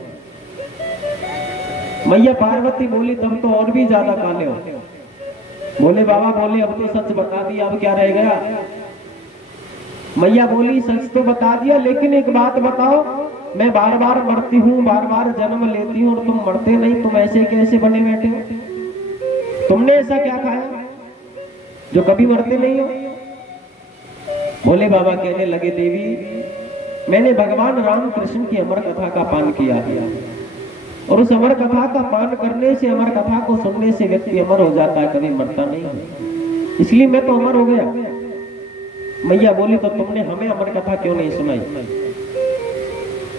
मैया पार्वती बोली, तब तो और भी ज्यादा काले हो। भोले बाबा बोले, अब तो सच बता दिया, अब क्या रह गया? मैया बोली, सच तो बता दिया, लेकिन एक बात बताओ, मैं बार बार मरती हूँ, बार बार जन्म लेती हूँ और तुम मरते नहीं, तुम ऐसे कैसे बने बैठे हो? तुमने ऐसा क्या खाया जो कभी मरते नहीं हो? भोले बाबा कहने लगे, देवी मैंने भगवान राम कृष्ण की अमर कथा का पान किया, और उस अमर कथा का पान करने से, अमर कथा को सुनने से व्यक्ति अमर हो जाता है, कभी मरता नहीं है, इसलिए मैं तो अमर हो गया। मैया बोली, तो तुमने हमें अमर कथा क्यों नहीं सुनाई?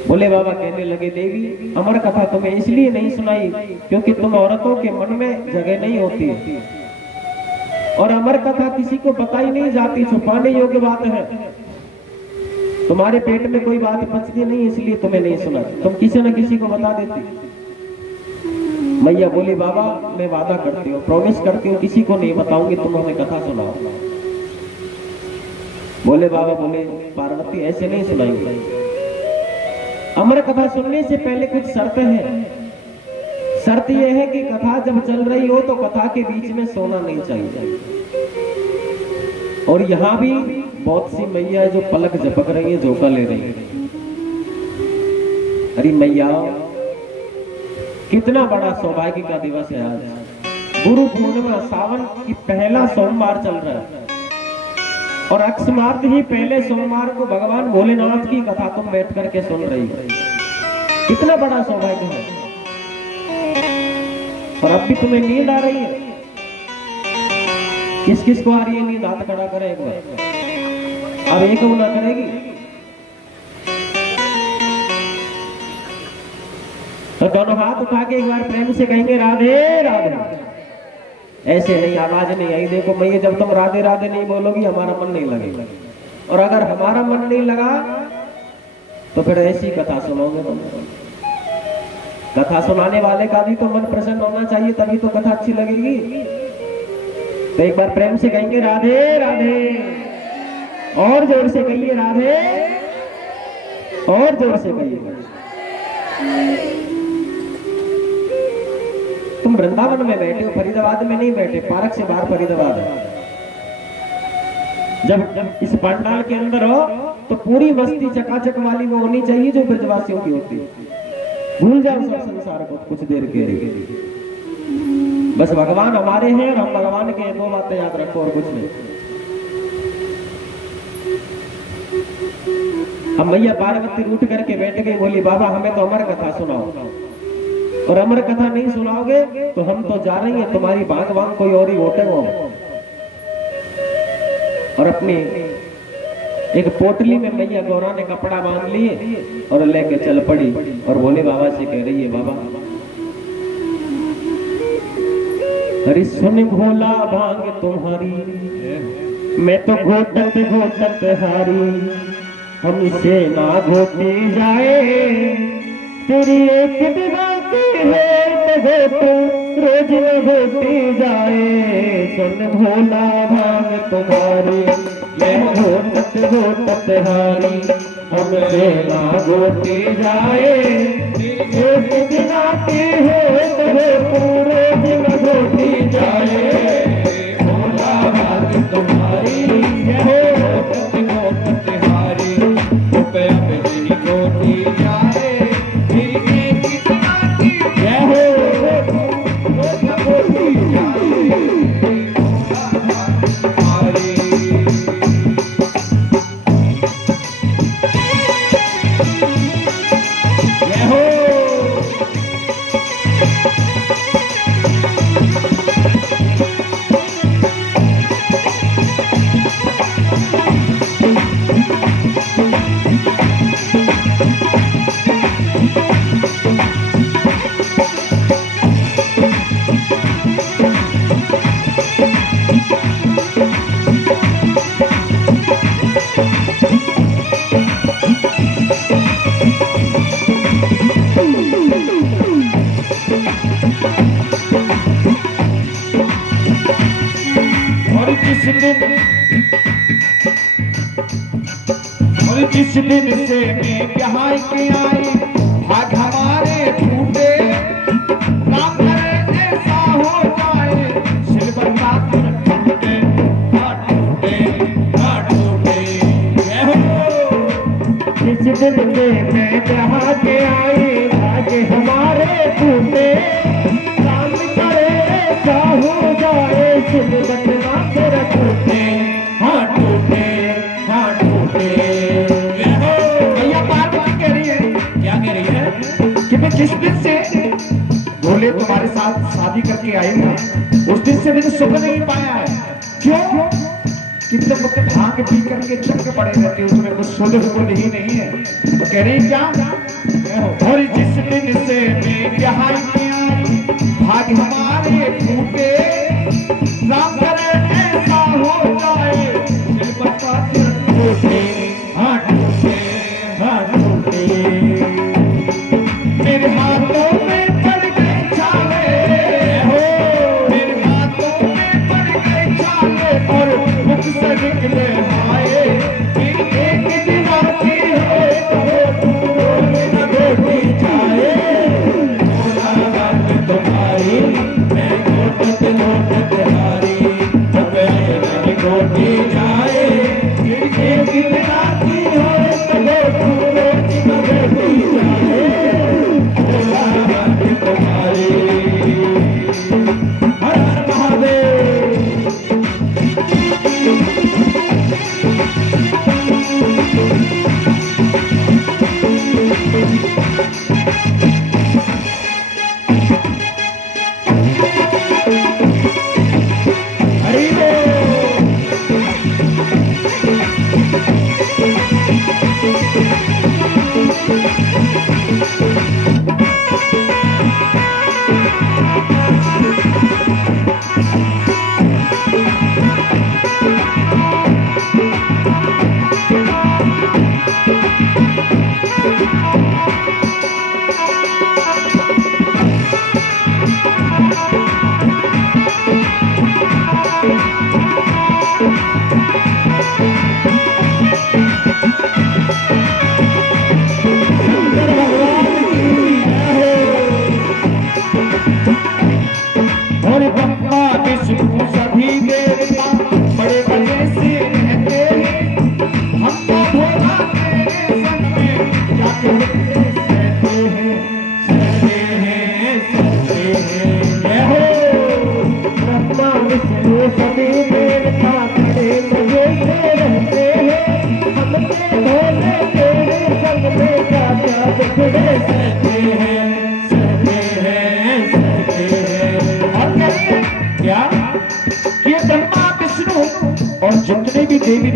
भोले बाबा कहने लगे, देवी अमर कथा तुम्हें इसलिए नहीं सुनाई क्योंकि तुम औरतों के मन में जगह नहीं होती, और अमर कथा किसी को पता ही नहीं जाती, छुपाने योग्य बात है। तुम्हारे पेट में कोई बात पचती नहीं, इसलिए तुम्हें नहीं सुना, तुम किसी न किसी को बता देती। मैया बोली, बाबा मैं वादा करती हूँ, प्रॉमिस करती हूँ, किसी को नहीं बताऊंगी, तुम हमें कथा सुनाओ। भोले बाबा बोले, पार्वती ऐसे नहीं सुनाएंगे, अमर कथा सुनने से पहले कुछ शर्त है। शर्त यह है कि कथा जब चल रही हो तो कथा के बीच में सोना नहीं चाहिए। और यहाँ भी बहुत सी मैया जो पलक झपक रही है, झोंका ले रही है। अरे मैया, कितना बड़ा सौभाग्य का दिवस है आज। गुरु पूर्णिमा, सावन की पहला सोमवार चल रहा है, और अकस्मात ही पहले सोमवार को भगवान भोलेनाथ की कथा तुम बैठ करके सुन रही हो। कितना बड़ा सौभाग्य है। और अब भी तुम्हें नींद आ रही है? किस किस को आ रही है नींद? हाथ खड़ा करे एक बार। अब एक ना करेगी तो दोनों हाथ उठा के एक बार प्रेम से कहेंगे, राधे राधे। ऐसे नहीं, आवाज नहीं आई। देखो मैया, जब तुम राधे राधे नहीं बोलोगी हमारा मन नहीं लगेगा, और अगर हमारा मन नहीं लगा तो फिर ऐसी कथा सुनोगे तुम। कथा सुनाने वाले का भी तो मन प्रसन्न होना चाहिए, तभी तो कथा अच्छी लगेगी। तो एक बार प्रेम से कहेंगे, राधे राधे। और जोर से कहिए राधे, और जोर से कहिए। तुम वृंदावन में बैठे हो, फरीदाबाद में नहीं बैठे, पार्क से बाहर फरीदाबाद है। जब इस पंडाल के अंदर हो तो पूरी मस्ती चकाचक वाली वो होनी चाहिए जो ब्रजवासियों की होती है। भूल जाओ सब संसार को कुछ देर के लिए, बस भगवान हमारे हैं और हम भगवान के। दो बातें याद रखो और कुछ नहीं। हम मैया पार्वती रूठ करके बैठ गई, बोली बाबा हमें तो अमर कथा सुनाओ, और अमर कथा नहीं सुनाओगे तो हम तो जा रही हैं, तुम्हारी भाग वांग कोई और ही ओटेगो। और अपनी एक पोटली में मैया गौरा ने कपड़ा बांध लिए और लेके चल पड़ी और भोले बाबा से कह रही है, बाबा अरे सुन भोला भांग तुम्हारी, मैं तो घोटत घोटत हारी, हमसे ना घोटी जाए, तेरी एक दिवाती है घोट रोज न घोटी जाए। सुन भोला भांग तुम्हारी, मैं घोटत घोटत हारी, हमसे ना घोटी जाए, एक दिवाती है घोट रोज न घोटी जाए। भोला भांग तुम्हारी, घोटत घोटत हारी, रुपया पे नहीं घोटी जाए। जिस दिन से मैं ब्याह के आई, भाग हमारे फूटे, काम करे ऐसा हो जाए, सिलवर का टूटे ना टूटे ना टूटे। जिस दिन से मैं ब्याह के आई, भाग हमारे फूटे, काम करे ऐसा हो जाए, सिलवर का टूटे हाँ टूटे हाँ टूटे। कि मैं जिस दिन से भोले तुम्हारे साथ शादी करके आई ना, उस दिन से मैंने सुख नहीं पाया है। क्यों? कि तुम भांग पी करके चक्कर पड़े रहते हो, तुम्हें कुछ सुध ही नहीं है। तो कह रही क्या? और जिस दिन से मैं ब्याह के आई, भाग हमारे फूटे, राम करे ऐसा हो जाए, टूटे हाँ टूटे हाँ टूटे। मेरे हाथों में पड़ गए छाले हो, मेरे हाथों में पड़ गए छाले, और मुख से निकले आए, एक दिन आती है न घोटी जाए। भोला भांग तुम्हारी, मैं घोटत घोटत हारी,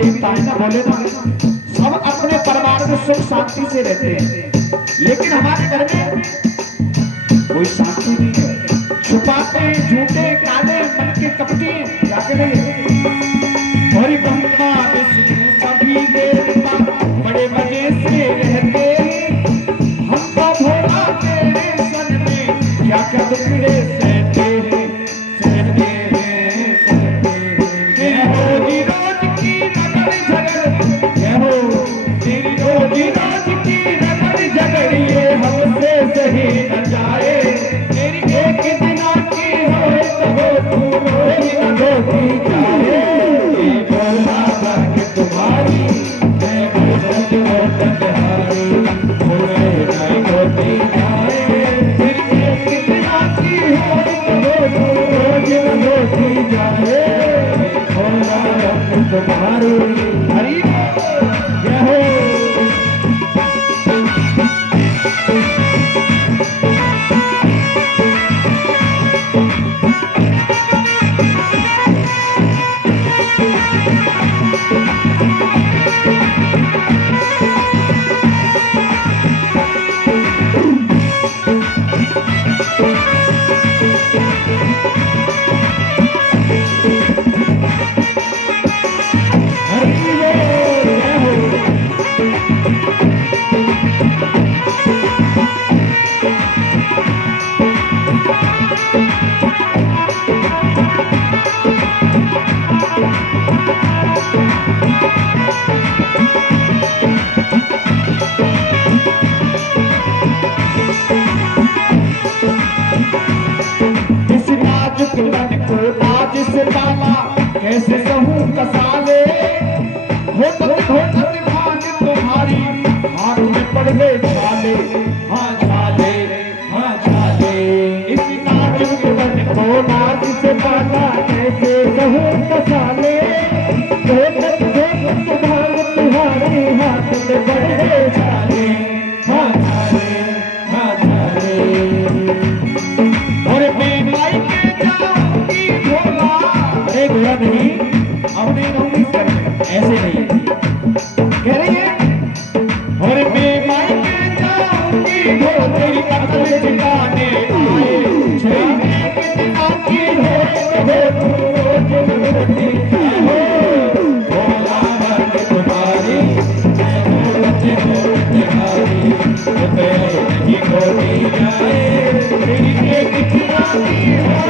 देवता है ना, बोले ना सब अपने परिवार में सुख शांति से रहते हैं, लेकिन हमारे घर में कोई शांति नहीं है। छुपाते झूठे काले मन के कपटी जाके नहीं। और ब्रह्मा विष्णु सभी देवता बड़े मजे से रहते, हम तो भोला तेरे सन में क्या क्या दुखड़े सहते हैं। कैसे कहूँ कसाले तुम्हारी हाथ में पड़ गए छाले। हाँ छाले, हाँ छाले, इस नाजुक बन को नाज से पाला कैसे कहूँ कसाले। तुम्हारे हाथ में पड़ गए छाले। हाँ छाले, हाँ छाले, और बेमाई के जाऊंगी भोला। अरे भोला नहीं, अब नहीं रहूंगी ऐसे नहीं कह रही है। और बेमाई के जाऊंगी भोला, तेरी कत्ल ठिकाने आए। छेड़ने कितना की हो भोला भक्त तुम्हारी, मैं भोलते हारी, नहीं खोटी जाए। तेरी कितना की हो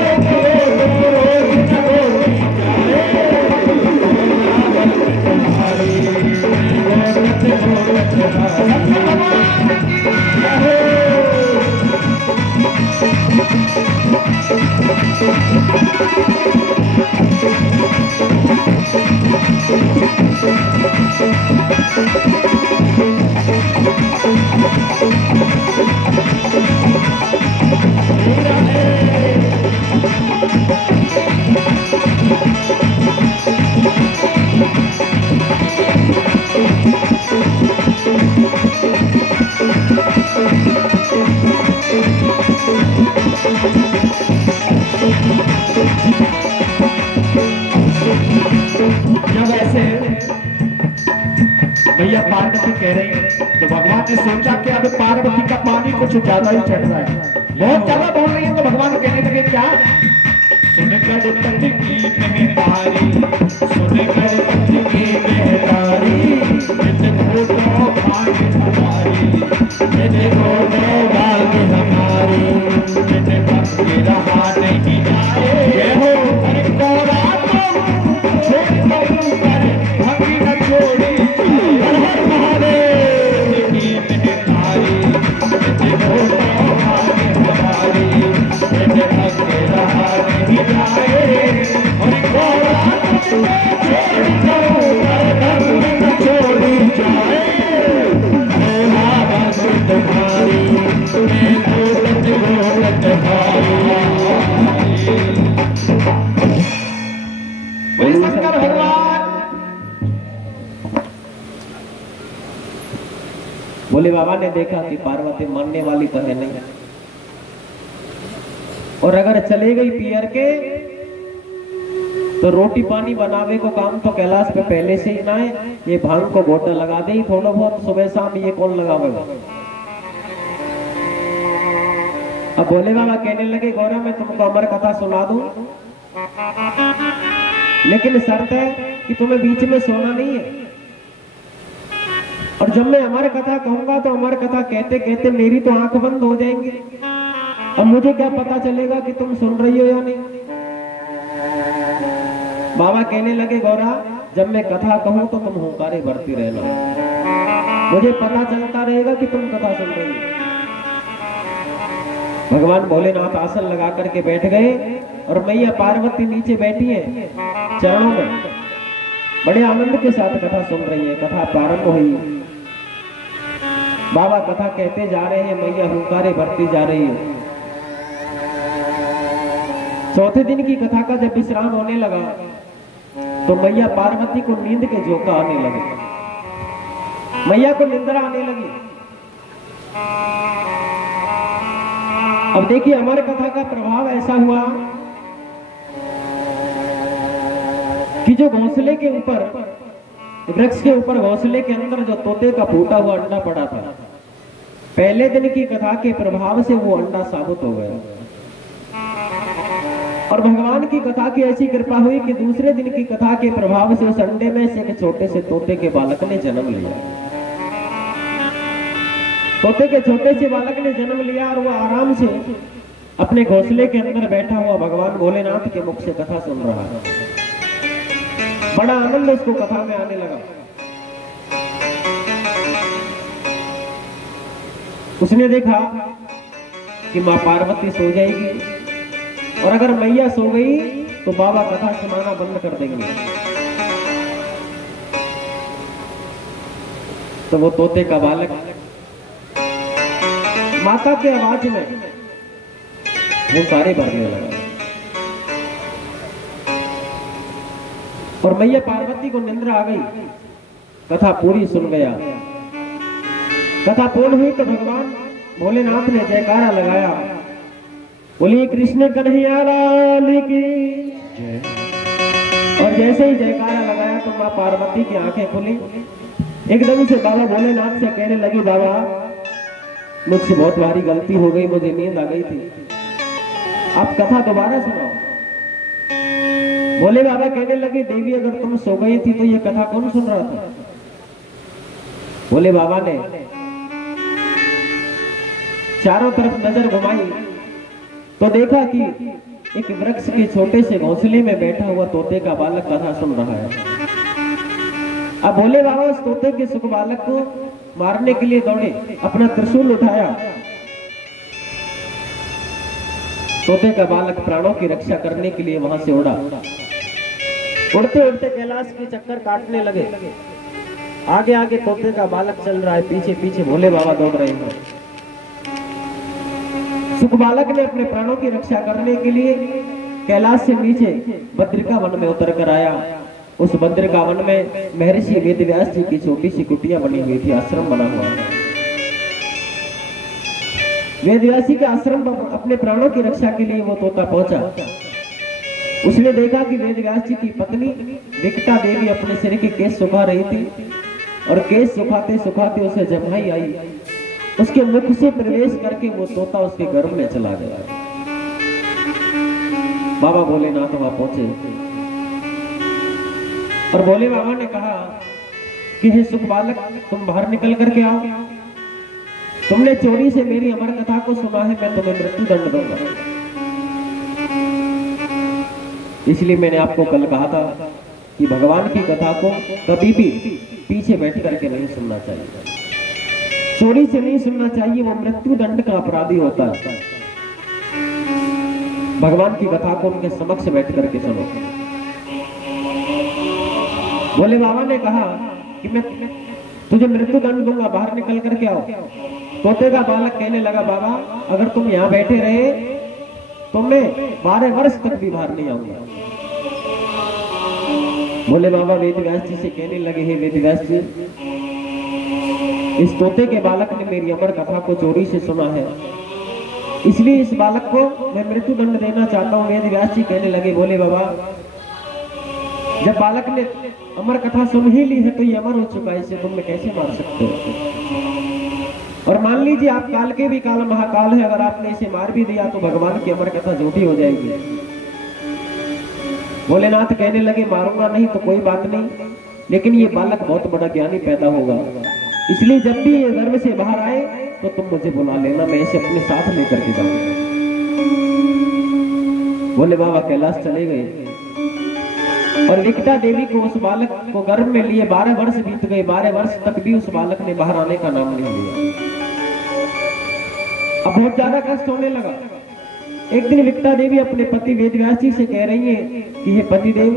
भैया पार्वती कह रही है, तो भगवान ने सोचा कि अब पार्वती का पानी कुछ ज्यादा ही चढ़ रहा है, बहुत ज्यादा बोल रही है। तो भगवान कहने लगे क्या, सुनकर पति की मेहरारी, सुनकर पति की मेहरारी, देखो भाग्य हमारी, देखो भाग्य हमारी, भक्ति रहा नहीं जाए हो। अरे कोरा छोड़ कर भक्ति न छोड़ी, शंकर भगवान भोले बाबा ने देखा कि पार्वती मानने वाली तो है नहीं, और अगर चले गई पियर के तो रोटी पानी बनावे को काम तो कैलाश पे पहले से ही ना है, ये भांग को गोटा लगा दे थोड़ा बहुत सुबह शाम, ये कौन लगावेगा। अब भोले बाबा कहने लगे गौरा मैं तुमको अमर कथा सुना दूं, लेकिन शर्त है कि तुम्हें बीच में सोना नहीं है। और जब मैं अमर कथा कहूंगा तो अमर कथा कहते कहते मेरी तो आंख बंद हो जाएंगी, अब मुझे क्या पता चलेगा कि तुम सुन रही हो या नहीं। बाबा कहने लगे गौरा जब मैं कथा कहूं तो तुम हुंकारे भरती रहना, मुझे पता चलता रहेगा कि तुम कथा सुन रही हो। भगवान भोलेनाथ आसन लगा करके बैठ गए और मैया पार्वती नीचे बैठी है चरणों में, बड़े आनंद के साथ कथा सुन रही है। कथा प्रारंभ हुई, बाबा कथा कहते जा रहे हैं, मैया हुंकारे भरती जा रही है। चौथे दिन की कथा का जब विश्राम होने लगा तो मैया पार्वती को नींद के झोंका आने लगे, मैया को निंद्रा आने लगी। अब देखिए हमारे कथा का प्रभाव ऐसा हुआ कि जो घोंसले के ऊपर, वृक्ष के ऊपर घोंसले के अंदर जो तोते का फूटा हुआ अंडा पड़ा था, पहले दिन की कथा के प्रभाव से वो अंडा साबुत हो गया। और भगवान की कथा की ऐसी कृपा हुई कि दूसरे दिन की कथा के प्रभाव से उस अंडे में से एक छोटे से तोते के बालक ने जन्म लिया। तोते के छोटे से बालक ने जन्म लिया और वो आराम से अपने घोंसले के अंदर बैठा हुआ भगवान भोलेनाथ के मुख से कथा सुन रहा है। बड़ा आनंद उसको कथा में आने लगा। उसने देखा कि मां पार्वती सो जाएगी और अगर मैया सो गई तो बाबा कथा सुनाना बंद कर देंगे। तो वो तोते का बालक माता के आवाज में हुंकारे भरने लगा और मैया पार्वती को निंद्रा आ गई। कथा पूरी सुन गया। कथा पूर्ण हुई तो भगवान भोलेनाथ ने जयकारा लगाया, बोलिए कृष्ण कन्हैया लाल की जय। और जैसे ही जयकारा लगाया तो मां पार्वती की आंखें खुली। एकदम से बाबा भोलेनाथ से कहने लगी, बाबा मुझसे बहुत भारी गलती हो गई, मुझे नींद आ गई थी, आप कथा दोबारा सुनाओ। भोले बाबा कहने लगे, देवी अगर तुम सो गई थी तो ये कथा कौन सुन रहा था। भोले बाबा ने चारों तरफ नजर घुमाई तो देखा कि एक वृक्ष के छोटे से घोंसले में बैठा हुआ तोते का बालक कथा सुन रहा है। अब भोले बाबा उस तोते के सुख बालक को मारने के लिए दौड़े, अपना त्रिशूल उठाया। तोते का बालक प्राणों की रक्षा करने के लिए वहां से उड़ा। उड़ते उड़ते कैलाश के चक्कर काटने लगे। आगे आगे तोते का बालक चल रहा है, पीछे पीछे भोले बाबा दौड़ रहे हैं। सुख बालक ने अपने प्राणों की रक्षा करने के लिए कैलाश से नीचे बद्रिका वन में उतर कर आया। उस बद्रिका वन में महर्षि वेदव्यास जी की छोटी सी कुटिया बनी हुई थी, आश्रम बना हुआ। वेदव्यास जी के आश्रम पर अपने प्राणों की रक्षा के लिए वो तोता पहुंचा। उसने देखा कि वेदव्यास जी की पत्नी विकटा देवी अपने सिर के केस सुखा रही थी और केस सुखाते सुखाते उसे जमाई आई। उसके मुख से प्रवेश करके वो तोता उसके गर्भ में चला गया। बाबा भोलेनाथ वहां पहुंचे और भोले बाबा ने कहा कि हे सुख बालक, तुम बाहर निकल करके आओ। तुमने चोरी से मेरी अमर कथा को सुना है, मैं तुम्हें मृत्यु दंड दूंगा। इसलिए मैंने आपको कल कहा था कि भगवान की कथा को कभी भी पीछे बैठ करके नहीं सुनना चाहिए, चोरी से नहीं सुनना चाहिए, वो मृत्यु दंड का अपराधी होता है। भगवान की कथा को उनके समक्ष बैठ करके सुनो। भोले बाबा ने कहा कि मैं तुझे मृत्यु दंड दूंगा, बाहर निकल करके आओ। तोते का बालक कहने लगा, बाबा अगर तुम यहाँ बैठे रहे तो मैं 12 वर्ष तक भी बाहर नहीं आऊंगा। भोले बाबा वेदव्यास जी से कहने लगे, हे वेदव्यास जी, इस तोते के बालक ने मेरी अमर कथा को चोरी से सुना है, इसलिए इस बालक को मैं मृत्यु दंड देना चाहता हूँ। वेदव्यास जी कहने लगे, भोले बाबा जब बालक ने अमर कथा सुन ही ली है तो ये अमर हो चुका है, इसे तुम कैसे मार सकते हो। और मान लीजिए आप काल के भी काल महाकाल है, अगर आपने इसे मार भी दिया तो भगवान की अमर कथा झूठी हो जाएगी। भोलेनाथ कहने लगे मारूंगा नहीं तो कोई बात नहीं, लेकिन ये बालक बहुत बड़ा ज्ञानी पैदा होगा, इसलिए जब भी ये गर्भ से बाहर आए तो तुम मुझे बुला लेना, मैं इसे अपने साथ लेकर के जाऊंगा। भोले बाबा कैलाश चले गए और विकटा देवी को उस बालक को गर्भ में लिए 12 वर्ष बीत गए। 12 वर्ष तक भी उस बालक ने बाहर आने का नाम नहीं लिया। अब बहुत ज्यादा कष्ट होने लगा। एक दिन विकटा देवी अपने पति वेदव्यास जी से कह रही है कि हे पतिदेव,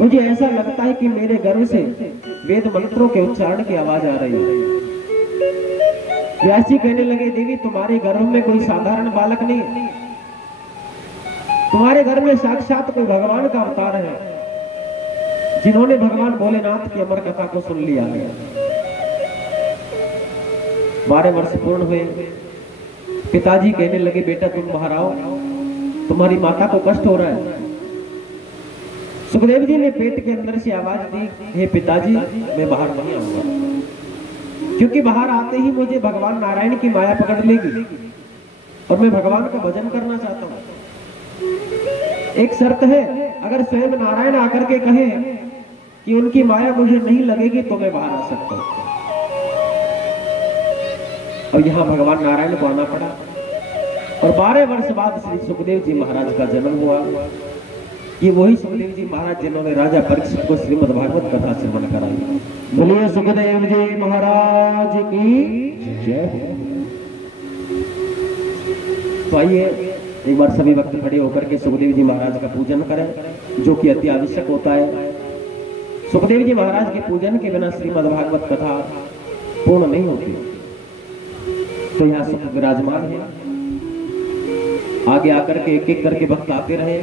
मुझे ऐसा लगता है कि मेरे गर्भ से वेद मंत्रों के उच्चारण की आवाज आ रही है। व्यास जी कहने लगे देवी तुम्हारे गर्भ में कोई साधारण बालक नहीं, तुम्हारे घर में साक्षात कोई भगवान का अवतार है, जिन्होंने भगवान भोलेनाथ की अमर कथा को सुन लिया है। 12 वर्ष पूर्ण हुए। पिताजी कहने लगे बेटा तुम बाहर आओ, तुम्हारी माता को कष्ट हो रहा है। सुखदेव जी ने पेट के अंदर से आवाज दी, हे पिताजी मैं बाहर नहीं आऊंगा, क्योंकि बाहर आते ही मुझे भगवान नारायण की माया पकड़ लेगी और मैं भगवान का भजन करना चाहता हूँ। एक शर्त है, अगर स्वयं नारायण आकर के कहे कि उनकी माया मुझे नहीं लगेगी तो मैं बाहर आ सकता हूँ। और यहाँ भगवान नारायण को आना पड़ा और 12 वर्ष बाद श्री सुखदेव जी महाराज का जन्म हुआ। ये वही सुखदेव जी महाराज जिन्होंने राजा परीक्षित को श्रीमद् भागवत कथा श्रवण कराई। बोलिए सुखदेव जी महाराज की जय। तो आइए एक बार सभी भक्त खड़े होकर के सुखदेव जी महाराज का पूजन करें, जो कि अति आवश्यक होता है। सुखदेव जी महाराज के पूजन के बिना श्रीमद् भागवत कथा पूर्ण नहीं होती। तो यहाँ सुख विराजमान है, आगे आकर के एक एक करके भक्त आते रहे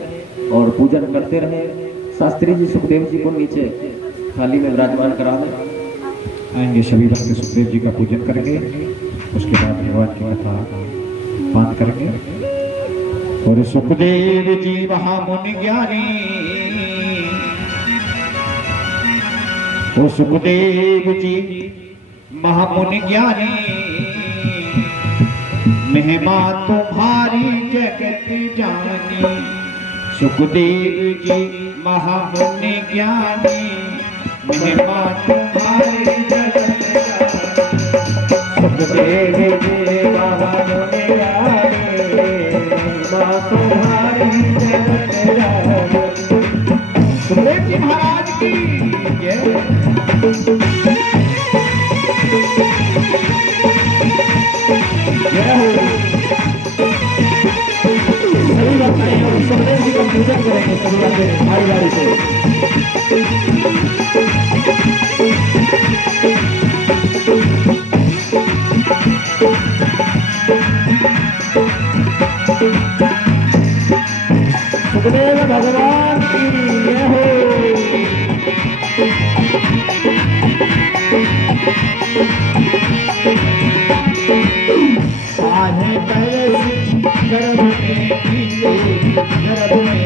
और पूजन करते रहे। शास्त्री जी सुखदेव जी को नीचे थाली में विराजमान करा दें। आएंगे सभी भक्त सुखदेव जी का पूजन करेंगे, उसके बाद भगवान की कथा पान करेंगे। और सुखदेव जी महामुनि ज्ञानी, ओ सुखदेव जी महामुनि ज्ञानी, महिमा तुम्हारी जगत जानी। सुखदेव जी महामुनि ज्ञानी, महिमा तुम्हारी जगत जानी। सुखदेव जी महामुनि ज्ञानी, महिमा तुम्हारी जगत जानी। सुखदेव जी महाराज की जय। सुखदेव जी का पूजन करेंगे सभी बातें भारी भारी से। सुखदेव भगवान की जय हो। आहे गर्भ में गर्भ में गर्भ में